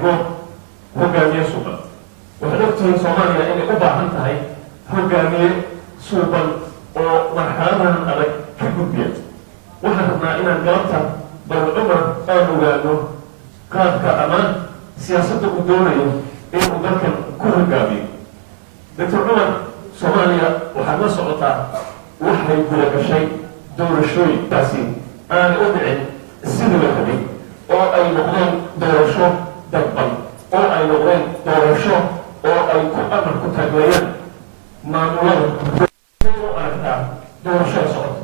dhigo hogaamiye suuban. waxaad ogtihiin Soomaaliya inay u baahan tahay hogaamiye suuban oo marxaladahan adag ka gudbiya. waxaan rabnaa inaan galabta bal Cumar aan ogaano qaabka ama siyaasadda uu doonayo inuu dalkan ku hogaamiyo. Dr. Cumar, Soomaaliya waxaad la socotaa waxay guda gashay doorashooyinkaasi aan u dhicin sidii la rabay, oo ay noqdeen doorasho dadban, oo ay noqdeen doorasho oo ay ku amar ku taageereen maamulada u aragtaa doorashada socota.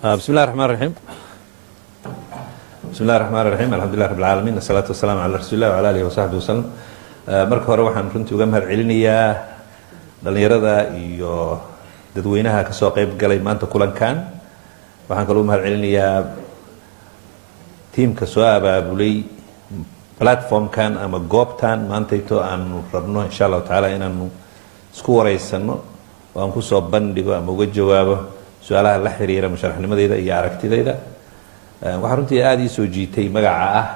بسم الله الرحمن الرحيم. بسم الله الرحمن الرحيم. الحمد لله رب العالمين، الصلاة والسلام على رسول الله وعلى آله وصحبه وسلم. marka hore waxaan runtii uga mahad celinayaa dhalinyarada iyo dadweynaha ka soo qayb galay maanta kulankan. waxaan kaloo mahad celinayaa tiimka soo abaabulay platformkan ama goobtan maantayto aanu rabno insha allahu tacaala inaanu isku wareysano oo aan kusoo bandhigo ama uga jawaabo su-aalaha la xiriira musharaxnimadeyda iyo aragtidayda. waxaa runtii aada ii soo jiitay magaca ah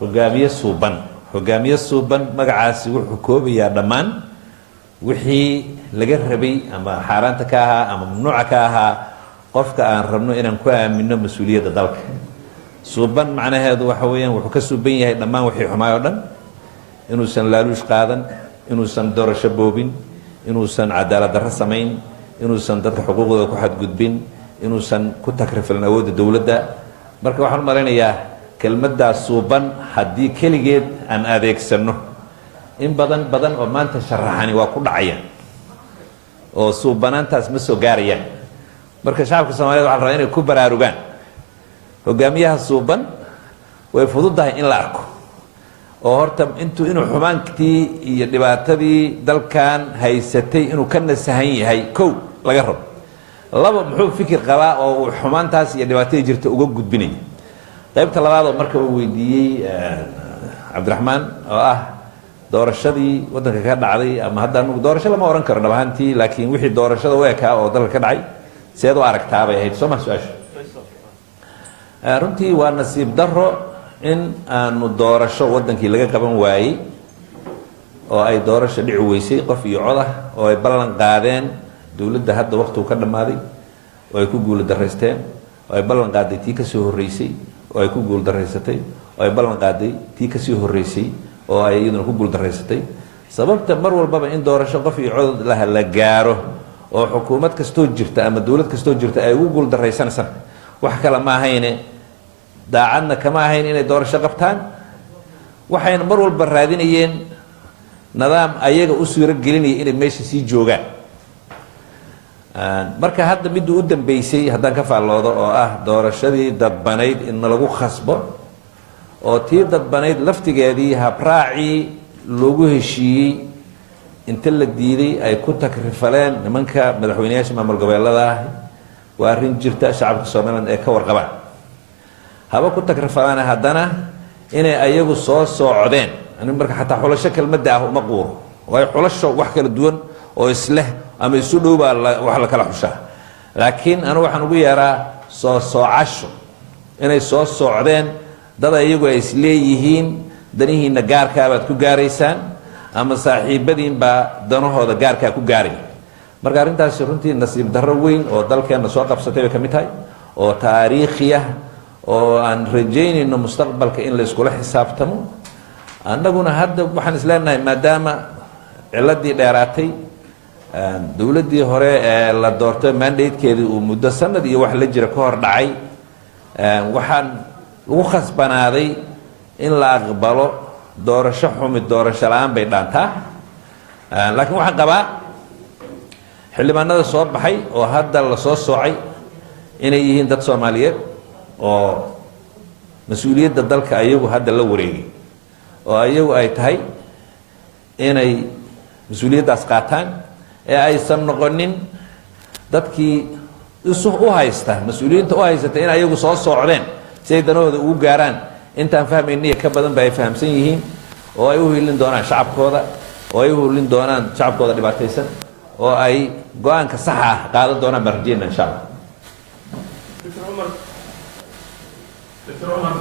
hogaamiye suuban. hogaamiye suuban magacaasi wuxuu koobayaa dhammaan wixii laga rabay ama xaaraanta ka ahaa ama mamnuuca ka ahaa qofka aan rabno inaan ku aamino mas-uuliyadda dalka. suuban macnaheedu waxa weeyaan wuxuu ka suuban yahay dhammaan wixii xumaay oo dhan, inuusan laaluush qaadan, inuusan doorasho boobin, inuusan cadaalad darro samayn, inuusan dadka xuquuqdooda ku xadgudbin, inuusan ku takrifalin awoodda dowladda. marka waxaan u malaynayaa kelmaddaas suuban haddii keligeed aan adeegsano in badan oo maanta sharaxani waa ku dhacayaan oo suubanaantaas ma soo gaarayaan. marka shacabka Soomaaliyeed waxaa la rabaa inay ku baraarugaan hogaamiyaha suuban. way fududahay in la arko oo horta inuu xumaantii iyo dhibaatadii dalkan haysatay inuu ka nasahan yahay kow laga rabo. laba, muxuu fikir qabaa oo uu xumaantaas iyo dhibaatadii jirta uga gudbinaya. qaybta labaad oo marka uu weydiiyey cabdiraxmaan oo ah doorashadii waddanka ka dhacday, ama hadda anugu doorasho lama oran karo dhab ahaantii, laakiin wixii doorashada u ekaa oo dalka ka dhacay seed u aragtaa bay ahayd soo ma su-aasha. runtii waa nasiib darro in aanu doorasho waddankii laga qaban waayey oo ay doorasho dhici weysay qof iyo codah oo ay ballan qaadeen dowladda hadda waqtigu ka dhammaaday oo ay ku guula daraysteen oo ay ballan qaaday tii ka soo horreysay oo ay ku guul daraysatay oo ay ballan qaaday tii ka sii horreysay oo ay iyaduna ku guul daraysatay. sababta mar walbaba in doorasho qof iyo cod la gaaro oo xukuumad kastoo jirta ama dowlad kastoo jirta ay ugu guul daraysanaysan wax kale ma ahayne daacadna kama ahayn inay doorasho qabtaan. waxayna mar walba raadinayeen nidaam ayaga u suuro gelinaya inay meesha sii joogaan. marka hadda midda u dambeysay haddaan ka faalloodo oo ah doorashadii dadbanayd in lagu khasbo oo tii dadbanayd laftigeedii habraacii loogu heshiiyey inta la diiday ay ku takrifaleen nimanka madaxweyneyaasha maamul goboleedada ah. waa arrin jirta shacabka Soomaaliyeed ee ka warqabaan. haba ku takrifalaana haddana inay ayagu soo socdeen. anigu marka xataa xulasho kelmadda ah uma quuro, waayo xulasho wax kala duwan oo isleh ama isu dhow baa wax la kala xushaa. laakiin anigu waxaan ugu yeeraa soo soocasho, inay soo socdeen dad iyagu ay isleeyihiin danihiinna gaarkaa baad ku gaaraysaan ama saaxiibadiin baa danahooda gaarkaa ku gaaraya. marka arrintaasi runtii nasiib darro weyn oo dalkeenna soo qabsatay bay ka mid tahay oo taariikhi ah oo aan rajaynayno mustaqbalka in la iskula xisaabtamo. annaguna hadda waxaan isleenahay maadaama ciladii dheeraatay, dowladdii hore ee la doortay mandatekeedii uu muddo sanad iyo wax la jira ka hor dhacay, waxaan lagu khasbanaaday in la aqbalo doorasho xumid doorasho la-aan bay dhaantaa. laakiin waxaan qabaa xildhibaanada soo baxay oo hadda la soo soocay inay yihiin dad Soomaaliyeed oo mas-uuliyadda dalka ayagu hadda la wareegay, oo ayagu ay tahay inay mas-uuliyaddaas qaataan ee aysan noqonin dadkii u haysta mas-uuliyiinta u haysata in ayagu soo socdeen si ay danahooda ugu gaaraan. intaan fahmayniya ka badan ba ay fahamsan yihiin oo ay u hilin doonaan shacabkooda, oo ay u hilin doonaan shacabkooda dhibaataysan, oo ay go-aanka saxa ah qaadan doonaan baan rajeynaa insha allah. Dr. Cumar,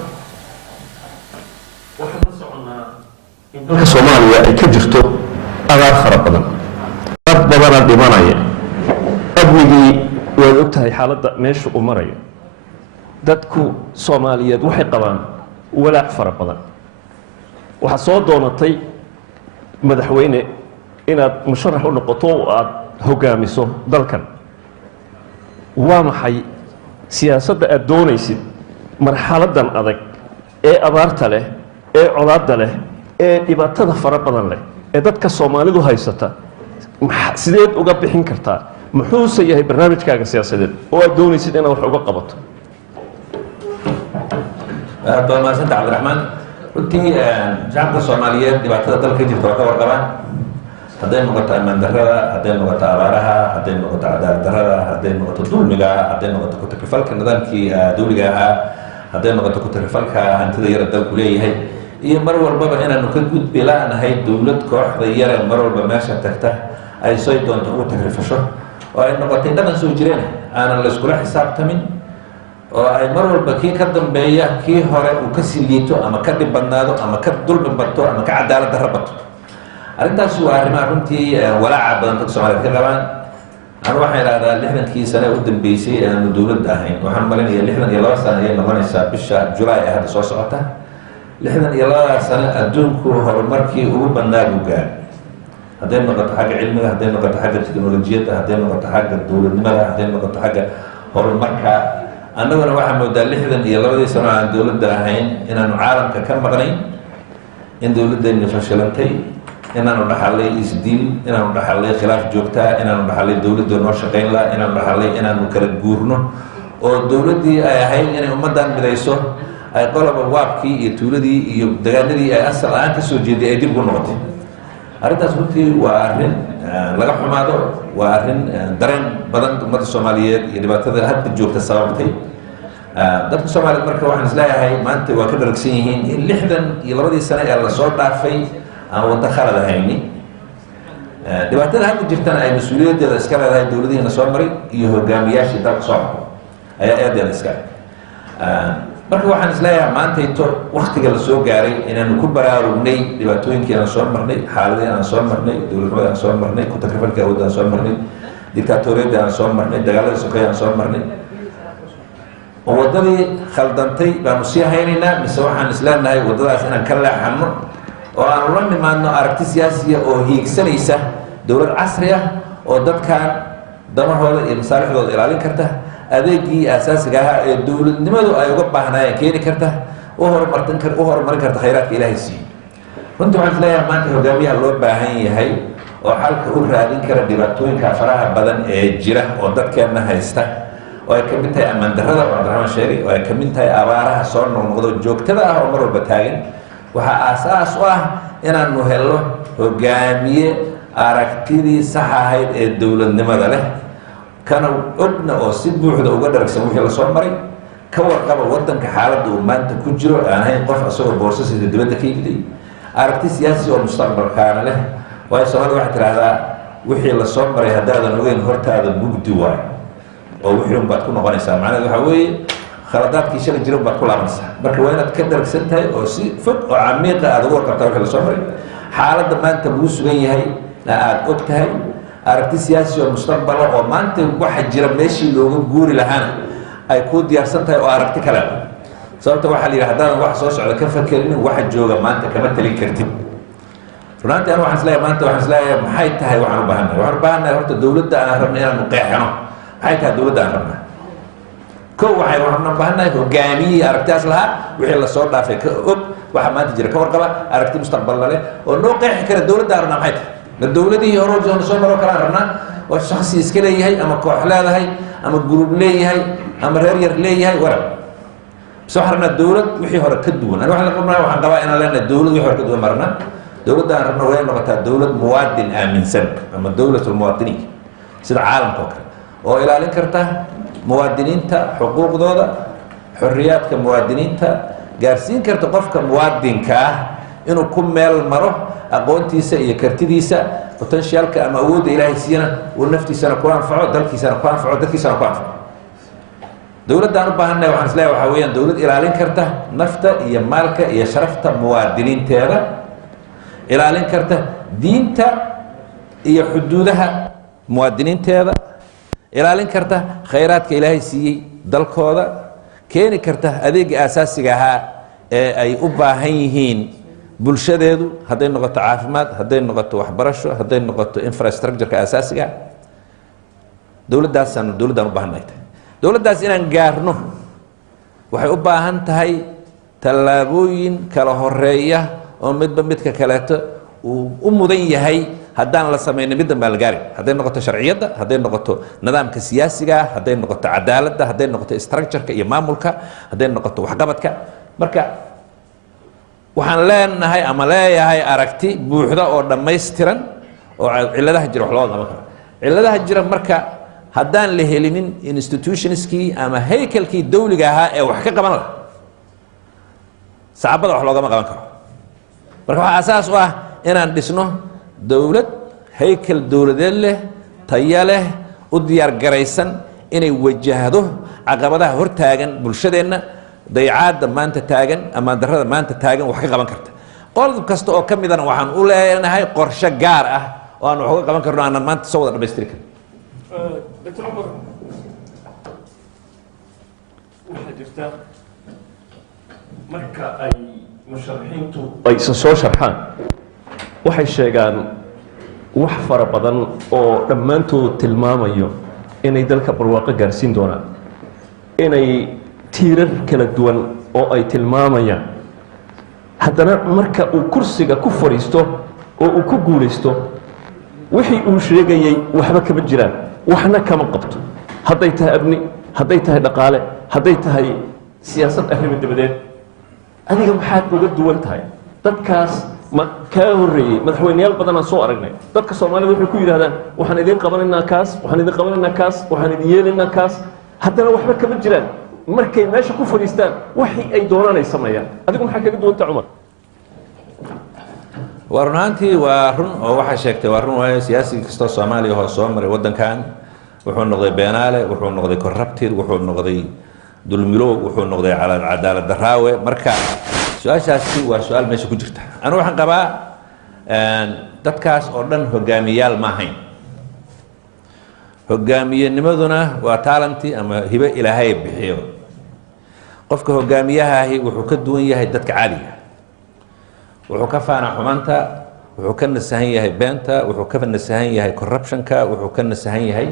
in dalka Soomaaliya ay ka jirto abaar fara badan dad badana dhimanaya amnigii waad ogtahay xaaladda meesha uu marayo dadku Soomaaliyeed waxay qabaan walaac fara badan waxaa soo doonatay madaxweyne inaad musharax u noqoto oo aad hogaamiso dalkan waa maxay siyaasadda aad doonaysid marxaladan adag ee abaarta leh ee colaadda leh ee dhibaatada fara badan leh ee dadka Soomaalidu haysata sideed uga bixin kartaa muxuuse yahay barnaamijkaaga siyaasadeed oo aad doonaysid inaad wax uga qabato mahadsantahay cabdiraxmaan runtii shacabka Soomaaliyeed dhibaatada dalka jirta waa ka warqabaan hadday noqoto ammaan darrada hadday noqoto abaaraha hadday noqoto cadaalad darrada hadday noqoto dulmiga hadday noqoto ku-takrifalka nidaamkii dawliga ahaa hadday noqoto ku-takrifalka hantida yara dalku leeyahay iyo mar walbaba inaanu ka gudbi la'nahay dowlad kooxda yare mar walba meesha tagta ay soo doonto ugu takrifasho oo ay noqotay dhaqan soo jireen aanan la iskula xisaabtamin oo ay mar walba kii ka dambeeya kii hore uu ka sii liito ama ka dhib badnaado ama ka dulmi bato ama ka cadaalad darro bato arrintaas waa arrimaha runtii walaaca badan dadka Soomaaliyeed ka qabaan anu waxaan idhahdaa 60kii sane u dambeysay aanu dowladda ahayn waxaan malinayaa 62 sano ayay noqonaysaa bisha Julaay ee hadda soo socota 62 sano adduunku horumarkii ugu badnaa buu gaaray hadday noqoto xagga cilmiga hadday noqoto xagga tiknolojiyadda hadday noqoto xagga dowladnimada hadday noqoto xagga horumarka annaguna waxaa moodaa 62 sano aan dowladda ahayn inaanu caalamka ka maqnayn in dowladdeenu fashilantay inaanu dhaxalay isdiil inaanu dhaxalay khilaaf joogtaa inaanu dhaxalay dowladda noo shaqayn laha inaanu dhaxalay inaanu kala guurno oo dowladdii ay ahayd inay ummaddan midayso ay qoloba waabkii iyo tuuladii iyo dagaaladii ay asal aan ka soo jeeday ay dib ugu noqotay arrintaas runtii waa arrin laga xumaado waa arrin dareen badan ummadda Soomaaliyeed iyo dhibaatada hadda joogta sababtay dadka Soomaaliyeed marka waxaan isleeyahay maanta waa ka dharagsan yihiin in 62 sano ee la soo dhaafay aan wada khalad ahayni dhibaatada hadda jirtana ay mas'uuliyaddeeda iska leedahay dowladiina soo maray iyo hogaamiyaashii dalka soo maray ayaa eedeeda iska marka waxaan isleeyahay maantayto waqtiga la soo gaaray inaanu ku baraarugnay dhibaatooyinkii aan soo marnay xaaladii aan soo marnay dowladnimada aan soo marnay ku-takrifalka awoodda aan soo marnay dictatoriyadda aan soo marnay dagaalada sokeeye aan soo marnay waddadii khaldantay baanu sii haynaynaa mise waxaan isleenahay waddadaas inaan ka leexanno oo aan ula nimaadno aragti siyaasiya oo hiigsanaysa dowlad casri ah oo dadkan damahooda iyo masaalixdooda ilaalin karta adeegii aasaasiga ahaa ee dowladnimadu ay uga baahnaayeen keeni karta u horumarin karta khayraadka ilaahay siiyo runtii waxaan isleeyahay maanta hogaamiyaha loo baahan yahay oo xalka u raadin kara dhibaatooyinka faraha badan ee jira oo dadkeenna haysta oo ay ka mid tahay ammaan darrada oo cabdiraxmaan sheegay oo ay ka mid tahay abaaraha soo noqnoqdo joogtada ah oo mar walba taagan waxaa aasaas u ah inaanu helno hogaamiye aragtidii sax ahayd ee dowladnimada leh kana ogna oo si buuxda uga dharagsan wixii la soo maray ka warqaba waddanka xaaladda uu maanta ku jiro aan ahayn qof asagoo boorsasiisa dibadda ka yimiday aragti siyaasi oo mustaqbalkaana leh waayo Soomaalida waxay tidhaahdaa wixii la soo maray haddaadan ogeyn hortaada mugdi waayo oo wixii unbaad ku noqonaysaa macnaheedu waxaa weeye khaladaadkii shalay jira unbaad ku laabanaysaa marka waa inaad ka dharagsan tahay oo si fog oo camiiqa aad uga warqabtaa wixii la soo maray xaaladda maanta lagu sugan yahay na aad og tahay aragti siyaasi oo mustaqbala oo maanta waxa jira meeshii looga guuri lahaana ay ku diyaarsan tahay oo aragti kale sababta waxaa la yidhi haddaadan wax soo socda ka fakerin waxa jooga maanta kama talin kartid runtii anu waxaan isleeyahay maanta waxaan isleeyahay maxay tahay waxaan u baahannahay horta dowladda aan rabno inaanu qeexano maxay tahay dowladda aan rabnaa kow waxaan u baahannahay hogaamiyihii aragtidaas lahaa wixii la soo dhaafay ka og waxa maanta jira ka warqaba aragti mustaqbalna leh oo noo qeexi kara dowladda aan rabnaa maxay tahay ma dowladihii hore soo maroo kale aan rabnaa oo shakhsi iska leeyahay ama koox leedahay ama gurub leeyahay ama reer yar leeyahay warab bise waxaan rabnaa dowlad wixii hore ka duwan ani waxaan qabaa inaan leenahay dowlad wixii hore ka duwan ma rabnaa dowladda aan rabno way noqotaa dowlad muwaadin aaminsan ama dowlatulmuwaadiniin sida caalamka oo kale oo ilaalin karta muwaadiniinta xuquuqdooda xorriyaadka muwaadiniinta gaarsiin karta qofka muwaadinka ah inuu ku meel maro aqoontiisa iyo kartidiisa potentialka ama awoodda ilaahay siiyana uu naftiisana ku anfaco dalkiisana ku anfaco dadkiisana ku anfaco dowladdaan u baahannahay waxaan isleeyahay waxaa weeyaan dowlad ilaalin karta nafta iyo maalka iyo sharafta muwaadiniinteeda ilaalin karta diinta iyo xuduudaha muwaadiniinteeda, ilaalin karta khayraadka ilaahay siiyey dalkooda, keeni karta adeegga aasaasiga ahaa ee ay u baahan yihiin bulshadeedu, hadday noqoto caafimaad, hadday noqoto waxbarasho, hadday noqoto infrastructureka aasaasiga. dowladdaasaan dowladdaan u baahannahay. dowladdaas inaan gaarno waxay u baahan tahay tallaabooyin kala horeeya oo midba midka kaleeto uu u mudan yahay. haddaan la samayno middan baan la gaarin. hadday noqoto sharciyadda, hadday noqoto nidaamka siyaasiga, hadday noqoto cadaaladda, hadday noqoto structureka iyo maamulka, hadday noqoto waxqabadka. marka waxaan leenahay ama leeyahay aragti buuxda oo dhammaystiran oo cilladaha jira wax loo qaban karo. cilladaha jira marka haddaan la helinin institutionskii ama haykalkii dawliga ahaa ee wax ka qaban laha, saxaabada wax loogama qaban karo. marka waxaa asaas u ah inaan dhisno dowlad haykal dowladeed leh, taya leh, u diyaar garaysan inay wajahdo caqabadaha hortaagan bulshadeenna, dayacaadda maanta taagan, ammaandarrada maanta taagan wax ka qaban karta. qodob kasta oo ka midana waxaan u leenahay qorshe gaar ah oo aan wax uga qaban karno, aanan maanta soo wada dhammaystiri karin. Dr. Cumar, waxaa jirta marka ay musharaxiintu ay isa soo sharxaan waxay sheegaan wax fara badan oo dhammaantood tilmaamayo inay dalka barwaaqo gaarsiin doonaan, inay tiirar kala duwan oo ay tilmaamayaan. haddana marka uu kursiga ku fadhiisto oo uu ku guulaysto, wixii uu sheegayey waxba kama jiraan, waxna kama qabto. hadday tahay amni, hadday tahay dhaqaale, hadday tahay siyaasad arrimo dabadeed. adiga maxaad uga duwan tahay dadkaas ma kaa horreeyey? madaxweyneyaal badanaan soo aragnay. dadka soomaalida waxay ku yidhahdaan waxaan idin qabanaynaa kaas, waxaan idin qabanaynaa kaas, waxaan idin yeelaynaa kaas, haddana waxba kama jiraan. markay meesha ku fadhiistaan wixii ay doonaan ay sameeyaan. adigu maxaa kaga duwanta Cumar? waa run ahaantii waa run oo waxaa sheegtay waa run waayo. siyaasiga kastoo soomaaliya oo soo maray waddankan wuxuu noqday beenaale, wuxuu noqday corrupted, wuxuu noqday dulmilow, wuxuu noqday cadaalad daraawe. marka su-aashaasi waa su-aal meesha ku jirta. anigu waxaan qabaa dadkaas oo dhan hogaamiyayaal ma ahayn. hogaamiyenimaduna waa talanti ama hibe ilaahay bixiyo. qofka hogaamiyahaahi wuxuu ka duwan yahay dadka caadiga. wuxuu ka faanaa xumaanta, wuxuu ka nasahan yahay beenta, wuxuu ka nasahan yahay corruptionka, wuxuu ka nasahan yahay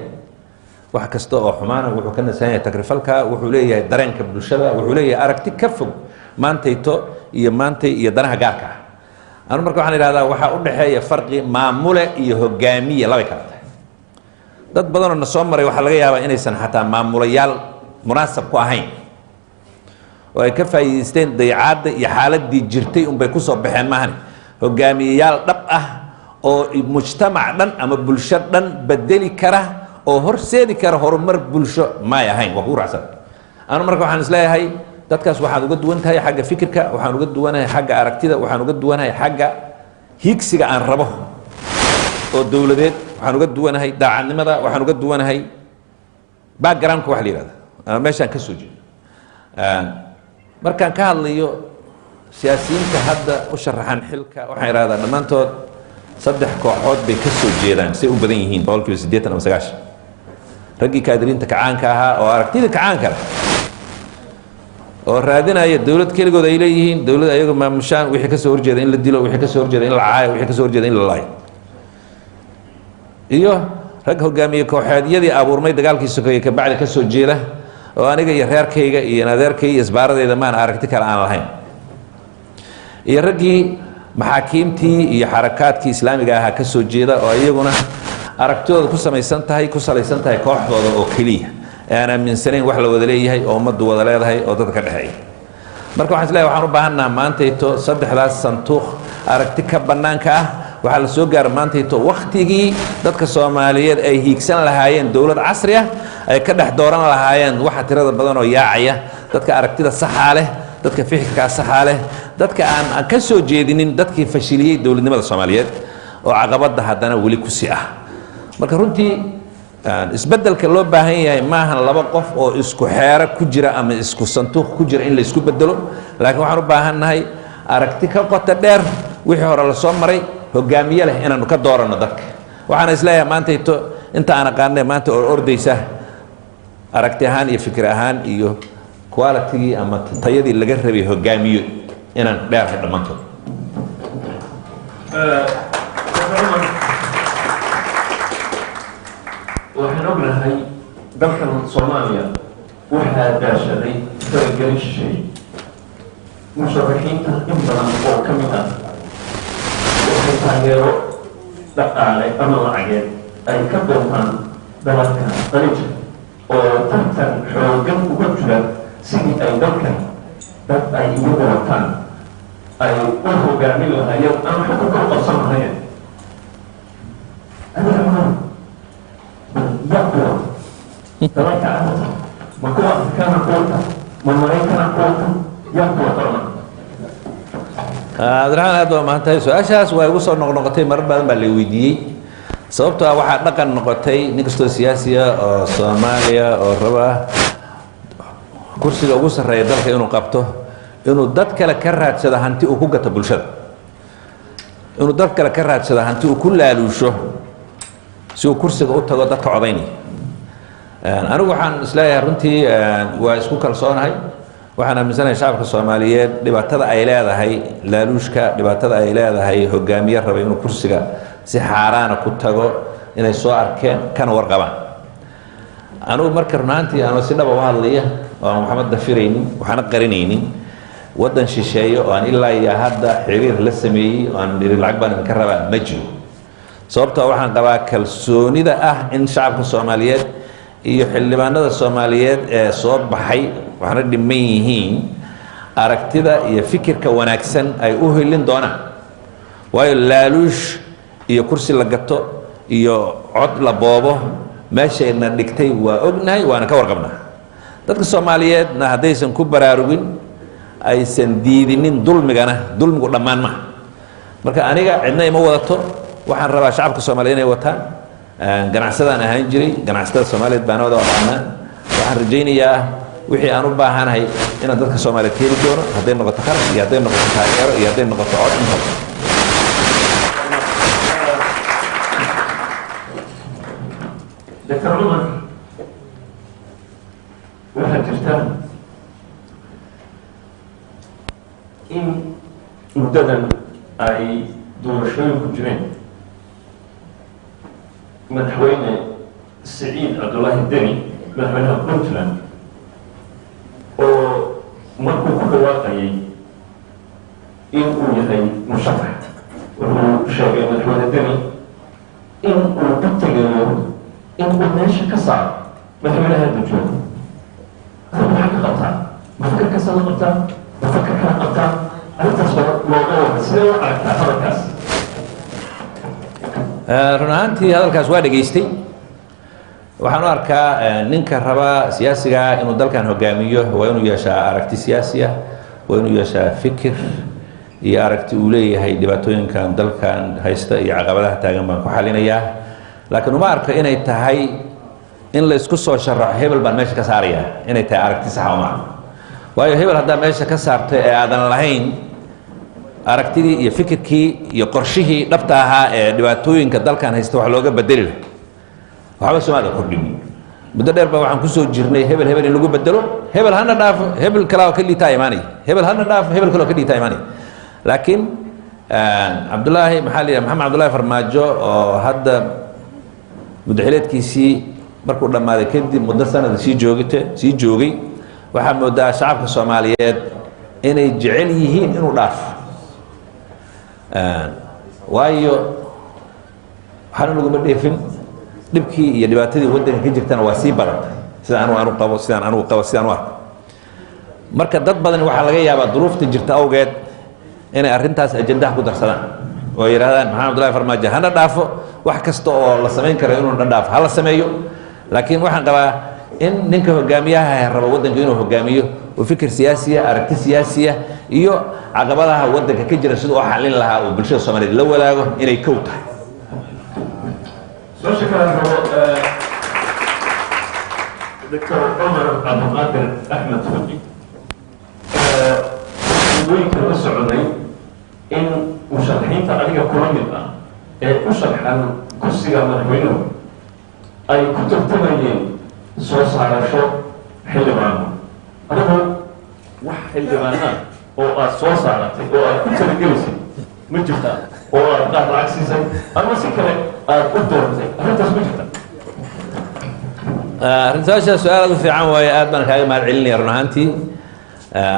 wax kasta oo xumaana, wuxuu ka nasahan yahay takrifalka, wuxuu leeyahay dareenka bulshada, wuxuu leeyahay aragti ka fog maantayto iyo maantay iyo danaha gaarka ah. anu marka waxaan idhahdaa waxaa u dhexeeya farqi maamule iyo hogaamiye, labay kala tahay. dad badanoo na soo maray waxaa laga yaabaa inaysan xataa maamulayaal munaasab ku ahayn, oo ay ka faa'iidaysteen dayacaadda iyo xaaladdii jirtay unbay ku soo baxeen maahane. hogaamiyeyaal dhab ah oo mujtamac dhan ama bulsho dhan bedeli kara oo horseedi kara horumar bulsho may ahayn. waa kugu raacsan. anu marka waxaan isleeyahay dadkaas waxaan uga duwan tahay xagga fikirka, waxaan uga duwanahay xagga aragtida, waxaan uga duwanahay xagga higsiga aan rabo oo dowladeed, waxaan uga duwanahay daacadnimada, waxaan uga duwanahay backgroundka wax la yihahda ama meeshaan ka soo jeedo. markaan ka hadlayo siyaasiyiinta hadda u sharaxan xilka, waxaan idhahdaa dhammaantood 3 kooxood bay ka soo jeedaan, say u badan yihiin 80% ama 90. raggii kaadiriinta kacaanka ahaa oo aragtida kacaanka leh oo raadinaya dowlad keligood ay leeyihiin, dowlad ayaga maamushaan, wixii ka soo horjeeda in la dilo, wixii ka soo horjeeda in la caayo, wixii ka soo horjeeda in la laayo. iyo rag hogaamiye kooxeedyadii abuurmay dagaalkii sokeeye ka bacdi ka soo jeeda oo aniga iyo reerkayga iyo adeerkay iyo isbaaradeyda maan aragti kale aan lahayn. iyo raggii maxaakiimtii iyo xarakaadkii islaamiga ahaa ka soo jeeda oo iyaguna aragtidooda ku salaysan tahay kooxdooda oo keliya, aan aaminsanayn wax la wada leeyahay oo ummaddu wada leedahay oo dadka ka dhexeeya. marka waxaan isleeyahay waxaan u baahannaha maantayto 3daas sanduuq aragti ka bannaanka ah. waxaa la soo gaara maantayto wakhtigii dadka soomaaliyeed ay hiigsan lahaayeen dowlad casri ah, ay ka dhex dooran lahaayeen waxa tirada badan oo yaacaya, dadka aragtida saxaa leh, dadka fikirkaa saxaa leh, dadka aan ka soo jeedinin dadkii fashiliyey dowladnimada soomaaliyeed oo caqabadda haddana weli ku sii ah. marka runtii isbeddelka loo baahan yahay maahan 2 qof oo isku xeero ku jira ama isku sanduuq ku jira in la isku bedelo, laakiin waxaan u baahannahay aragti ka qoto dheer, wixii hore la soo maray hogaamiye leh inaanu ka dooranno dadka waxaan isleeyahay maanta inta aan aqaanay maanta oo ordaysa aragti ahaan iyo fikir ahaan iyo quality ama tayadii laga rabay hogaamiyo inaan dheerahay dhammaantood waxaan ognahay dalkan Soomaaliya waxaa daashaday faragelin shisheeye musharaxiinta in badan oo ka mid ah waxay taageero dhaqaale ama lacageed ay ka doontaan dalalka qaliija oo tartan xoogan uga jira sidii ay dalkan dad ay iyagu wataan ay u hogaamin lahaayeen ama xukunka u qabsan lahaayeen adiga maa yakuwa dalalka carabta ma kuwa afrikaana kuwata ma maraykana kuwata yakuwa qarna cabdiraxmaan aad waa mahantahay su-aashaas waa igu soo noqnoqotay marar badan baa la weydiiyey sababtoo ah waxaa dhaqan noqotay nin kastoo siyaasiya oo Soomaaliya oo raba kursiga ugu sarreeya dalka inuu qabto inuu dad kale ka raadsado hanti uu ku gato bulshada inuu dad kale ka raadsado hanti uu ku laaluusho si uu kursiga u tago dadka codaynaya anigu waxaan isleeyahay runtii waa isku kalsoonahay waxaan aaminsanahay shacabka Soomaaliyeed dhibaatada ay leedahay laaluushka dhibaatada ay leedahay hogaamiye raba inuu kursiga si xaaraana ku tago inay soo arkeen kana warqabaan anigu marka runaantii aan si dhab ah u hadlaya oo Maxamed dafiraynin waxaan qarinaynin wadan shisheeye oo aan ilaa iyo hadda xiriir la sameeyay oo aan lacag baan ka rabaa ma jiro sababtoo waxaan qabaa kalsoonida ah in shacabka Soomaaliyeed iyo xildhibaanada Soomaaliyeed ee soo baxay waxaana dhiman yihiin aragtida iyo fikirka wanaagsan ay u helin doonaan waayo laaluush iyo kursi la gato iyo cod la boobo meeshayna dhigtay waa ognahay waana ka warqabnaa dadka Soomaaliyeedna haddaysan ku baraarugin aysan diidinin dulmigu dhammaan ma marka aniga cidna ima wadato waxaan rabaa shacabka Soomaaliyeed inay wataan ganacsadaan ahaan jiray ganacsatada Soomaaliyeed baan wada aqaanaa waxaan rajaynayaa wixii aan u baahanahay inaan dadka Soomaaliyeed heli doono hadday noqoto kharash iyo hadday noqoto taageero iyo hadday noqoto cod inta Dr. Umar waxaa jirta in muddadan ay doorashooyinku jireen madaxweyne Siciid Cabdullaahi Deni madaxweynaha Puntland oo markuu ku dhawaaqayay in uu yahay musharax wuxuu sheegay madaxweyne Deni in uu ku tegayo in uu meesha ka saaro madaxweynaha hadda jooga maxaa ka qabtaa ma fikirkaasa la qabtaa ma fikir kala qabtaa arrintaas looga wada sidee u aragtaa hadalkaas run ahaantii hadalkaas waa dhegaystay waxaan u arkaa ninka raba siyaasiga inuu dalkan hogaamiyo waa inuu yeeshaa aragti siyaasi ah waa inuu yeeshaa fikir iyo aragti uu leeyahay dhibaatooyinkan dalkan haysta iyo caqabadaha taagan baan ku xalinayaa laakiin uma arko inay tahay in la isku soo sharaxo hebel baan meesha ka saarayaa inay tahay aragti sax uma arko waayo hebel haddaa meesha ka saarto ee aadan lahayn aragtidii iyo fikirkii iyo qorshihii dhabta ahaa ee dhibaatooyinka dalkan haysta wax looga bedeli lahaa waxba Soomaaliya kordhimi muddo dheer baa waxaan ku soo jirnay hebel in lagu bedelo hebel hana dhaafo hebel kale oo ka liitaa imaanay hebel hana dhaafo hebel kale oo ka liitaa imaanay laakiin Cabdullaahi maxalli Maxamed Cabdullaahi Farmaajo oo hadda muddaxileedkiisii markuu dhammaaday kadib muddo sanad sii joogay waxaa moodaa shacabka Soomaaliyeed inay jecel yihiin inuu dhaafo waayo waxaan laguma dheefin dhibkii iyo dhibaatadii waddanka ka jirtana waa sii badatay sidaan anu qabo sidaan anu arko marka dad badan waxaa laga yaabaa duruufta jirta awgeed inay arrintaas ajandaha ku darsadaan oo yidhaahdaan Maxamed Cabdullaahi Farmaajo hana dhaafo wax kasta oo la samayn karo inuu dhaafo hala sameeyo laakiin waxaan qabaa in ninka hogaamiyaha raba waddanka inuu hogaamiyo oo fikir siyaasi ah aragti siyaasi ah iyo caqabadaha waddanka ka jira sidoo xalin lahaa oo bulshada Soomaaliyeed la wadaago inay kow tahay soo shaqada Dr. Umar Abdulqaadir Axmed Fudi وين كان السعودي in musharaxiinta adiga kula mid ah ee u sharxan kursiga madaxweynuhu ay ku tartamayeen soo saarasho xildhibaano. adigu wax xildhibaana oo aad soo saaratay oo aad ku talagelisay ma jirta, oo aad qaar lacag siisay ama si kale aad u doortay, arrintaas ma jirta? arrintaasha su-aal aad u fiican waaye, aad baan kaaga mahad celinaya run ahaantii.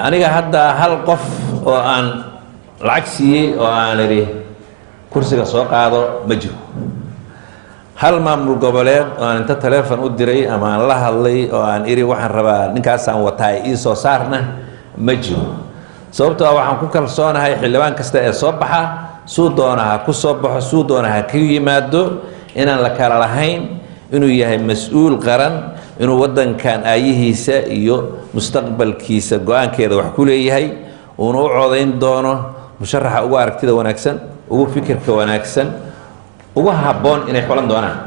aniga hadda hal qof oo aan lacag siiyey oo aan idhi kursiga soo qaado ma jiro. hal maamul goboleed oo aan inta taleefon u diray ama aan la hadlay oo aan idhi waxaan rabaa ninkaasaan wataa ii soo saarna ma jiro. sababtoo ah waxaan ku kalsoonahay xildhibaan kasta ee soo baxa suu doona ha ku soo baxo, suu doona ha ka yimaado, inaan la kala lahayn, inuu yahay mas-uul qaran, inuu waddankan aayihiisa iyo mustaqbalkiisa go-aankeeda wax ku leeyahay, uuna u codayn doono musharaxa ugu aragtida wanaagsan, ugu fikirka wanaagsan, ugu habboon inay xulan doonaan.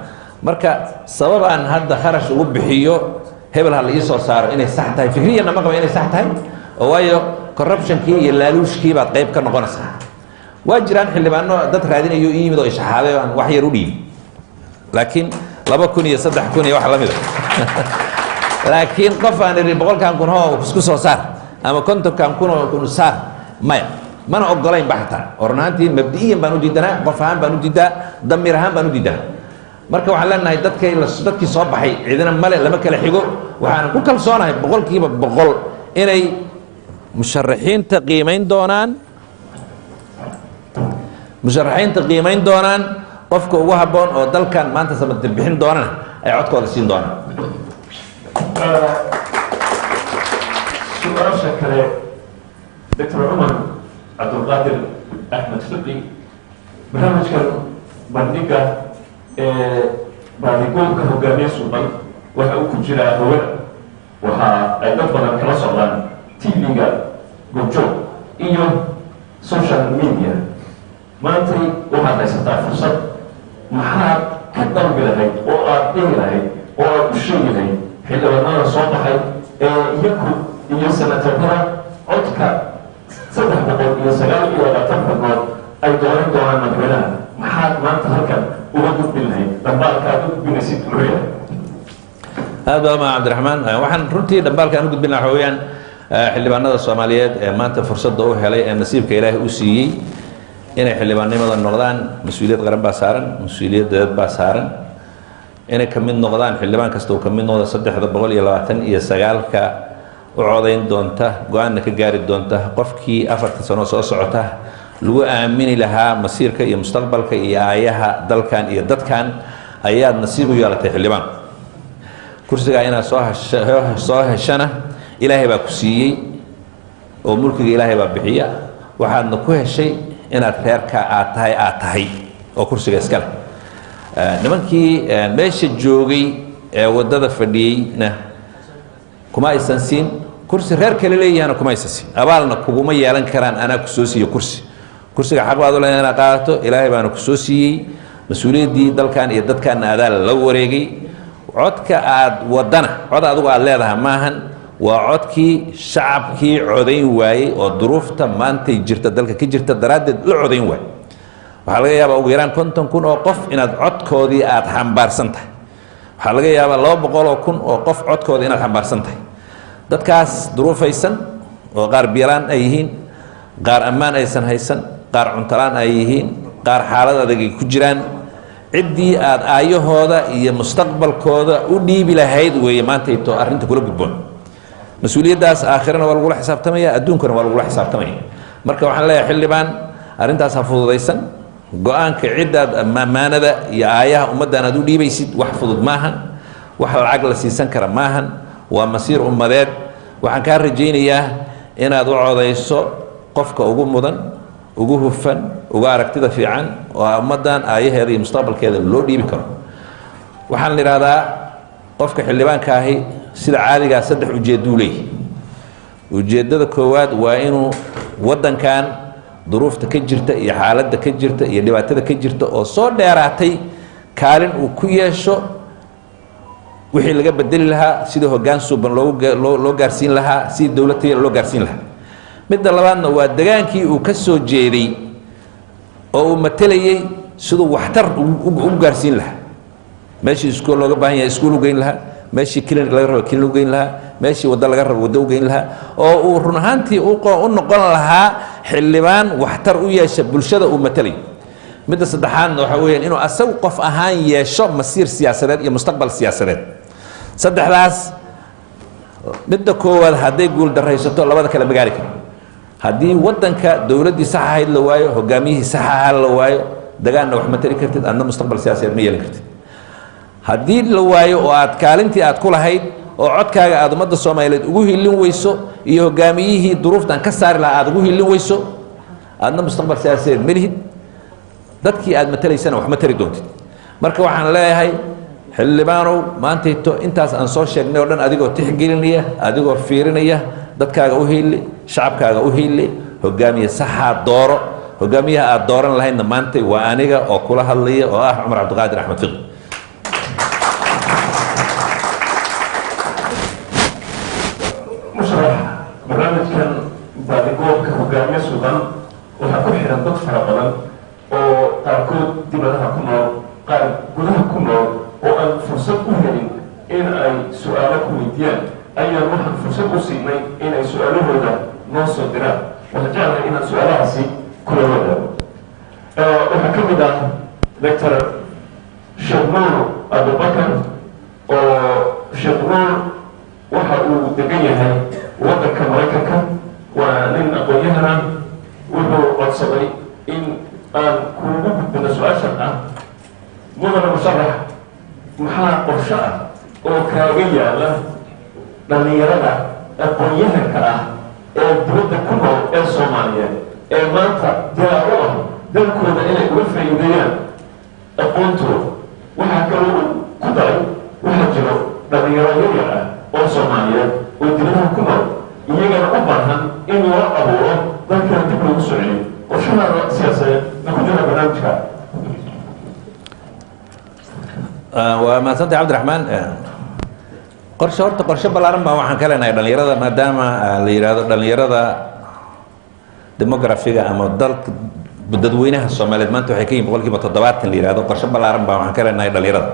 marka sabab aan hadda kharash ugu bixiyo hebel ha la ii soo saaro inay sax tahay, fikriyanna ma qaba inay sax tahay, oo waayo corruptionkii iyo laaluushkii baad qayb ka noqonaysaa. waa jiraan xildhibaano dad raadinayo ii yimid oo ishaxaaday oo aan wax yar u dhiibi, laakiin 2,000 iyo 3,000 iyo wax la mid ah laakiin qof aan idhi 100,000 kun oo isku soo saar ama 50,000 kun oo kun saar maya, mana ogolayn ba xataa. oo run ahaantii mabdi'iyan baan u diidanaa, qof ahaan baan u diidaa, damiir ahaan baan u diidanaa. marka waxaan leenahay dadkii soo baxay cidina male, lama kala xigo. waxaan ku kalsoonahay 100% inay musharaxiinta qiimayn doonaan qofka ugu habboon oo dalkan maanta samada bixin doonana ay codkooda siin doonaan. su-aasha kale dr. cumar cabdulqaadir axmed fiqi, barnaamijkan bandhiga baadigoolka hogaamiye suuban waxa uu ku jiraa hawada, waxa ay dad badan kala socdaan tv-ga goobjoog iyo social media. maantay waxaad haysataa fursad, maxaad ka dalbi lahayd oo aad dhihi lahayd oo aad u sheegi lahayd xildhibaanada soo baxay ee iyaku iyo senatarada codka 329 xubnood ay dooran doonaan madaxweynaha? maxaad maanta halkan uga gudbin lahayd? dhambaalka aad u gudbinaysid muxuu yahay? aad baa ma cabdiraxmaan, waxaan runtii dhambaalka aan u gudbin lahaa waxa weeyaan xildhibaanada Soomaaliyeed ee maanta fursadda u helay ee nasiibka Ilaahay u siiyey inay xildhibaannimada noqdaan. mas-uuliyad qaran baa saaran, mas-uuliyad dawlad baa saaran, inay ka mid noqdaan. xildhibaan kasta uu ka mid noqdo 329ka u codayn doonta, go-aanna ka gaari doonta qofkii 4 sano soo socota lagu aamini lahaa masiirka iyo mustaqbalka iyo aayaha dalkan iyo dadkan, ayaad nasiib u yeelatay xildhibaan. kursigaa inaad soo heshana ilaahay baa ku siiyey oo mulkiga ilaahay baa bixiya. waxaadna ku heshay inaad reerka aad tahay oo kursiga iskale. nimankii meesha joogay ee waddada fadhiyeyna kuma aysan siin kursi, reer kale leeyahana kuma aysan siin. abaalna kuguma yeelan karaan anaa ku soo siiye kursiga xaq baad u leedahay inaad qaadato, ilaahay baana ku soo siiyey. mas-uuliyaddii dalkan iyo dadkaanna adaa la wareegay. codka aad wadana cod adigu aad leedahay maahan, waa codkii shacabkii codayn waayey oo duruufta maantay jirta dalka ka jirta daraaddeed la codayn waayey. waxaa laga yaabaa ugu yaraan 50 kun oo qof inaad codkoodii aad xambaarsan tahay. waxaa laga yaabaa 200 kun oo qof codkoodii inaad xambaarsan tahay. dadkaas duruufaysan oo qaar biyalaan ay yihiin, qaar ammaan aysan haysan, qaar cuntalaan ay yihiin, qaar xaalad adag ay ku jiraan, ciddii aad aayahooda iyo mustaqbalkooda u dhiibi lahayd weeye maantayto arrinta kula gudboon. mas-uuliyaddaas aakhirana waa lagula xisaabtamaya, adduunkana waa lagula xisaabtamaya. marka waxaan leeyahay xildhibaan, arrintaas ha fududaysan. go-aanka ciddaad ammaanada iyo aayaha ummaddan aad u dhiibaysid wax fudud maahan, wax lacag la siisan kara maahan, waa masiir ummadeed. waxaan kaa rajaynayaa inaad u codayso qofka ugu mudan, ugu hufan, ugu aragtida fiican oo ummaddan aayaheeda iyo mustaqbalkeeda loo dhiibi karo. waxaan la yidhaahdaa qofka xildhibaanka ahi sida caadigaa 3 ujeedduu leeyahay. ujeeddada koowaad waa inuu waddankan duruufta ka jirta iyo xaaladda ka jirta iyo dhibaatada ka jirta oo soo dheeraatay kaalin uu ku yeesho wixii laga bedeli lahaa, sidii hoggaan suuban loo gaarsiin lahaa, sidii dowlad tayada loo gaarsiin lahaa. midda labaadna waa degaankii uu ka soo jeeday oo uu matalayay siduu waxtar u gaarsiin lahaa meeshii iskuul looga baahan yahay iskuul u geyn lahaa meeshii clinic laga rabo clinic u geyn lahaa meeshii waddo laga rabo waddo u geyn lahaa oo uu run ahaantii u noqon lahaa xildhibaan waxtar u yeesha bulshada uu matalay midda saddexaadna waxa weeyaan inuu asagu qof ahaan yeesho masiir siyaasadeed iyo mustaqbal siyaasadeed saddexdaas midda koowaad hadday guul daraysato labada kale magaari karo haddii waddanka dowladdii sax ahayd la waayo hogaamiyihii sax ahaa la waayo dagaanna wax matali kartid adna mustaqbal siyaasadeed ma yeelan kartid haddii la waayo oo aad kaalintii aad ku lahayd oo codkaaga aad ummadda soomaaliyeed ugu hilin weyso iyo hogaamiyihii duruuftan ka saari lahaa aad ugu hilin weyso aadna mustaqbal siyaasadeed ma lihid dadkii aad matalaysana wax ma tari doontid marka waxaan leeyahay xildhibaanow maantayto intaas aan soo sheegnay oo dhan adigoo tixgelinaya adigoo fiirinaya dadkaaga u hiili shacabkaaga u hiili hogaamiye saxaa dooro hogaamiyaha aad dooran lahaydna maantay waa aniga oo kula hadlaya oo ah cumar cabdiqaadir axmed fiqi musharax barnaamijkan baadigoobka hogaamiye sugan waxaa ku xihan dad fara badan oo qaarkood dibadaha ku nool qaar gudaha ku nool oo aan fursad u helin in ay su-aalo ku weydiiyaan ayaan waxaan fursad u siinay inay su-aalahooda noo soo diraan waxaan jeclahay inaan su-aalahaasi kula wadaago waxaa ka mid ah doctor sheekh nuur abubakar oo sheekh nuur waxa uu degan yahay waddanka maraykanka waa nin aqoon-yahana wuxuu codsaday in aan kuugu gudbino su-aashan ah mudane musharax maxaa qorsho ah oo kaaga yaala dhallinyarada aqoon-yahanka ah ee dibadda ku nool ee soomaaliyeed ee maanta diyaar u ah dalkooda inay uga faa'iideeyaan aqoontooda waxaa kaloo ku daray waxaa jiro dhallinyaro yaryar ah oo soomaaliyeed oo dibadaha ku nool iyagana u baahan in loo abuuro dalkana dib loogu soo celiyo qorshahaada siyaasadeed ma ku jira barnaamijka waa mahadsantay cabdiraxmaan qorshe ballaaran baa waxaan ka leenahay dhallinyarada maadaama la yidhaahdo dhallinyarada demografiga ama dalka dadweynaha soomaaliyeed maanta waxay ka yihin boqolkiiba 70 la yidhahdo qorshe ballaaran baa waxaan ka leenahay dhallinyarada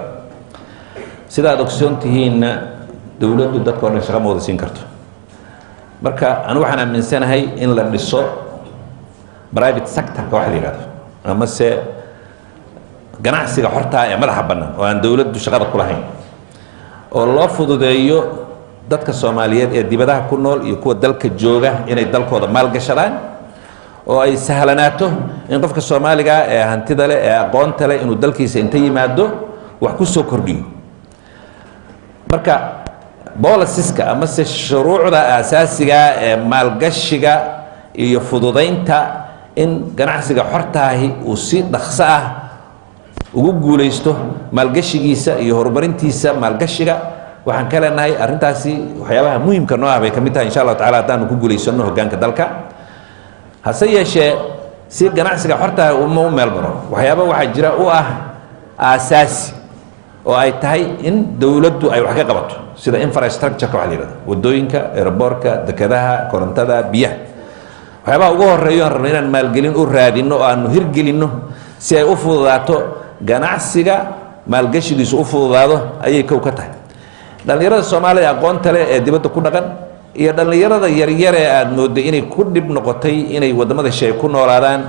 sida aad ogsoon tihiinna dowladdu dadka oo dhan shaqo ma wada siin karto marka anigu waxaan aaminsanahay in la dhiso private sectorka waxa la yidhahdo amase ganacsiga xortaa ee madaxa bannaan oo aan dowladdu shaqada ku lahayn oo loo fududeeyo dadka soomaaliyeed ee dibadaha ku nool iyo kuwa dalka jooga inay dalkooda maalgashadaan oo ay sahlanaato in qofka soomaaliga ee hantida leh ee aqoonta leh inuu dalkiisa inta yimaado wax ku soo kordhiyo marka bolisiska amase shuruucda aasaasiga ee maalgashiga iyo fududaynta in ganacsiga xortaahi uu si dhaqso ah ugu guulaysto maalgashigiisa iyo horumarintiisa maalgashiga waxaan ka leenahay arrintaasi waxyaabaha muhiimka noo ah bay ka mid tahay insha allahu tacala haddaanu ku guulaysano hoggaanka dalka hase yeeshee si ganacsiga xortaahi uma u meel maro waxyaaba waxaa jira u ah aasaasi oo ay tahay in dowladdu ay wax ka qabato sida infrastructure-ka waxa la yidhahdo waddooyinka aeroboortka dekedaha korontada biyaha waxyaabaha ugu horreeyo aan rabno inaan maalgelin u raadinno oo aanu hirgelinno si ay u fududaato ganacsiga maalgashigiisu u fududaado ayay kow ka tahay dhallinyarada soomaalida aqoonta leh ee dibadda ku dhaqan iyo dhallinyarada yaryar ee aada moodday inay ku dhib noqotay inay waddamada shay ku noolaadaan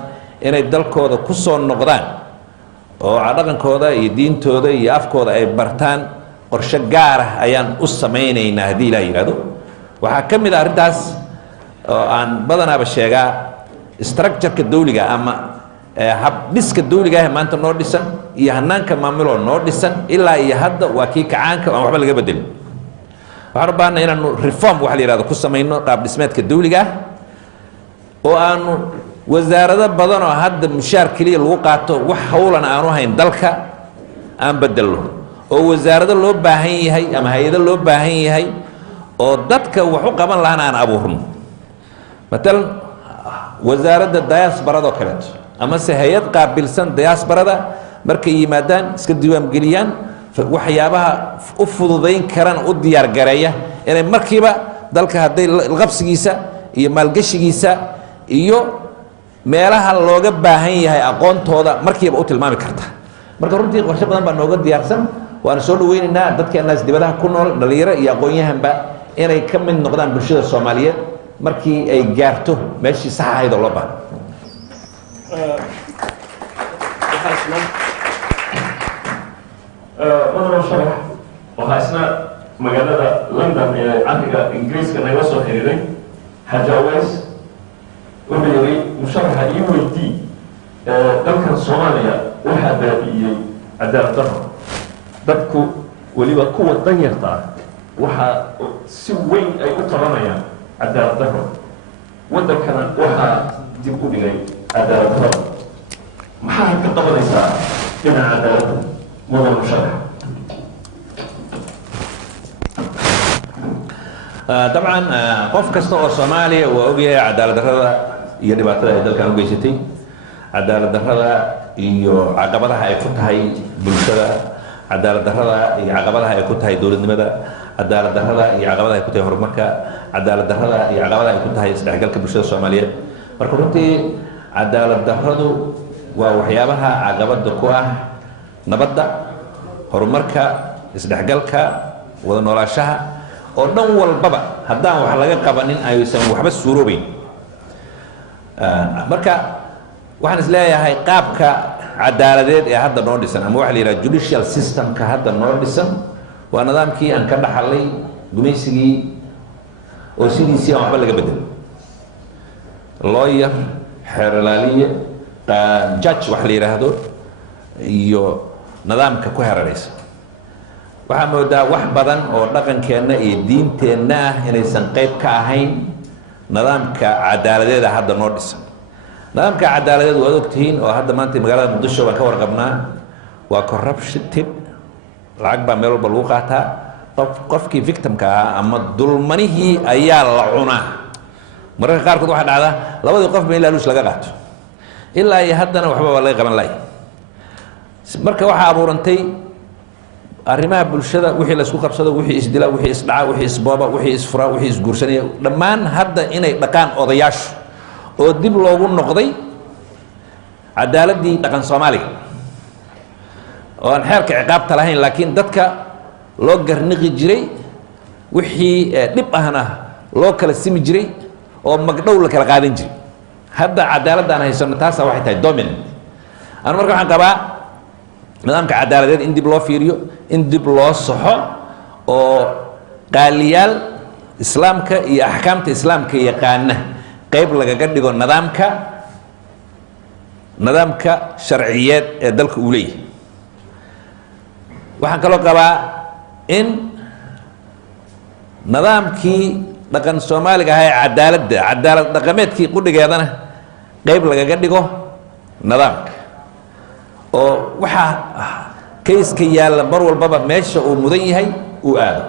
inay dalkooda ku soo noqdaan oo dhaqankooda iyo diintooda iyo afkooda ay bartaan qorshe gaar ah ayaan u samaynaynaa haddii ilaah yidhahdo waxaa ka mid ah arrintaas oo aan badanaaba sheegaa structureka dawliga ama habdhiska dawliga ah maanta noo dhisan iyo hanaanka maamuloo noo dhisan ilaa iyo hadda waa kii kacaanka aan waxba laga bedelin waxaan u baahanay inaanu reform waxa la yidhahdo ku samayno qaab dhismeedka dawliga ah oo aanu wasaarado badan oo hadda mushaar keliya lagu qaato wax howlan aanu hayn dalka aan bedelno oo wasaarado loo baahan yahay ama hay-ado loo baahan yahay oo dadka wax u qaban lahaan aan abuurno matalan wasaaradda diasporadoo kaleeto amase hay-ad qaabilsan diasporada markay yimaadaan iska diiwaangeliyaan waxyaabaha u fududayn karaan u diyaar gareeya inay markiiba dalka hadday qabsigiisa iyo maalgashigiisa iyo meelaha looga baahan yahay aqoontooda markiiba u tilmaami karta. marka runtii qorshe badan baa nooga diyaarsan, waana soo dhaweynaynaa dadkeenaas dibadaha ku nool dhalinyaro iyo aqoon-yahanba inay ka mid noqdaan bulshada Soomaaliyeed markii ay gaarto meeshii sax ahayd oo loo baahan. madaxweyne sharax waxaa isna magaalada London ee cariga Ingiriiska naga soo xiriiray Xaaji Aweys wuxuu yidhi musharaxa ii weydii dalkan Soomaaliya waxaa baabi'iyey cadaalad darro, dadku weliba kuwa danyarta ah waxaa si weyn ay u tabanayaan cadaalad darro, waddankana waxaa dib u dhigay cadaalad darro. maxaad ka qabanaysaa dhinaca cadaaladda mudane musharax? dabcan qof kasta oo Soomaaliya waa ogyahay cadaalad darrada iyo dhibaatada ay dalkan u geysatay, cadaalad darrada iyo caqabadaha ay ku tahay bulshada, cadaalad darrada iyo caqabadaha ay ku tahay dowladnimada, cadaalad darrada iyo caqabadaha ay ku tahay horumarka, cadaalad darrada iyo caqabadaha ay ku tahay isdhexgalka bulshada Soomaaliyeed. marka runtii cadaalad darradu waa waxyaabaha caqabada ku ah nabadda, horumarka, isdhexgalka, wada noolaanshaha oo dhan walbaba haddaan wax laga qabanin aysan waxba suuroobayn. marka waxaan is leeyahay qaabka cadaaladeed ee hadda noo dhisan ama waxa la yidhaha judicial systemka hadda noo dhisan waa nidaamkii aan ka dhaxalay gumaysigii oo sidiisii aan waxba laga bedelin. lawyer, xeer ilaaliye, judge wax la yidhaahdo iyo nidaamka ku hareeraysan. waxaa moodaa wax badan oo dhaqankeenna iyo diinteenna ah inaysan qayb ka ahayn nidaamka cadaaladeeda hadda noo dhisan. nidaamka cadaaladeed waad ogtihiin oo hadda maanta magaalada Muqdisho baan ka warqabnaa waa corrupted, lacag baa meel walba lagu qaataa, qofkii victimka ahaa ama dulmanihii ayaa la cunaa. mararka qaarkood waxaa dhacda labadii qofba in laaluush laga qaato, ilaa iyo haddana waxba waa laga qaban lahay. marka waxaa abuurantay arrimaha bulshada, wixii la isku qabsado, wixii isdila, wixii isdhaca, wixii isbooba, wixii isfura, wixii isguursanaya, dhammaan hadda inay dhaqaan odayaashu oo dib loogu noqday cadaaladdii dhaqan Soomaaliga oo aan xeerka ciqaabta lahayn, laakiin dadka loo garniqi jiray, wixii dhib ahna loo kala simi jiray oo magdhow la kala qaadan jiray. hadda cadaaladda aan haysano taasaa waxay tahay dominant. anu marka waxaan qabaa nidaamka cadaaladeed in dib loo fiiriyo, in dib loo saxo oo qaaliyaal islaamka iyo axkaamta islaamka yaqaana qayb lagaga dhigo nidaamka sharciyeed ee dalka uu leeyahay. waxaan kaloo qabaa in nidaamkii dhaqan Soomaaliga ahaa ee cadaalad dhaqameedkii qudhigeedana qayb lagaga dhigo nidaamka oo waxaa kayska yaalla mar walbaba meesha uu mudan yahay uu aado.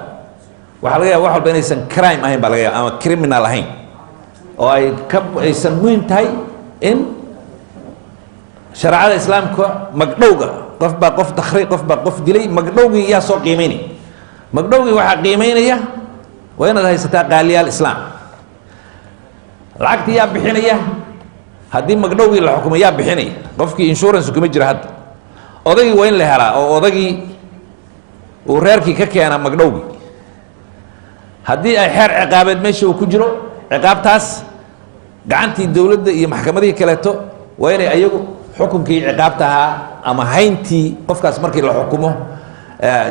waxaa laga yaaba wax walba inaysan crime ahayn baa laga yaaba ama criminal ahayn, oo aysan muhiim tahay in shareecada islaamka magdhowga qof baa qof dakhray, qof baa qof dilay, magdhowgii yaa soo qiimaynaya. magdhowgii waxaa qiimaynaya waa inaad haysataa qaaliyaal islaam. lacagtii yaa bixinaya haddii magdhowgii la xukumo, yaa bixinaya? qofkii insurance kuma jira hadda. odagii waa in la helaa oo odagii uu reerkii ka keena magdhowgii. haddii ay xeer ciqaabeed meesha uu ku jiro, ciqaabtaas gacantii dowladda iyo maxkamadihii kaleeto waa inay ayagu xukunkii ciqaabta ahaa ama hayntii qofkaas markii la xukumo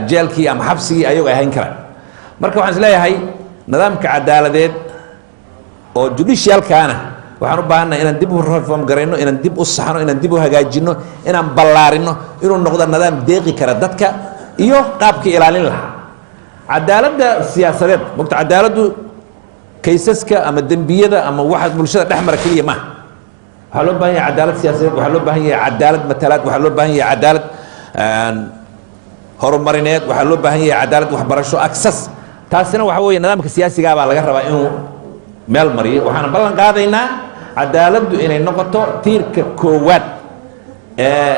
jeelkii ama xabsigii ayagu ay hayn karaan. marka waxaan is leeyahay nidaamka cadaaladeed oo judicialkaana waxaan u baahannahay inaan dib u reform garayno, inaan dib u saxno, inaan dib u hagaajinno, inaan ballaarino, inuu noqdo nidaam deeqi kara dadka iyo qaabkii ilaalin lahaa. cadaaladda siyaasadeed mogta cadaaladdu kaysaska ama dembiyada ama waxa bulshada dhex mara keliya maaha. waxaa loo baahan yahay cadaalad siyaasadeed, waxaa loo baahan yahay cadaalad matalaad, waxaa loo baahan yahay cadaalad horumarineed, waxaa loo baahan yahay cadaalad waxbarasho access. taasina waxa weeye nidaamka siyaasigaa baa laga rabaa inuu meel mariyo. waxaan ballan qaadaynaa cadaaladdu inay noqoto tiirka koowaad ee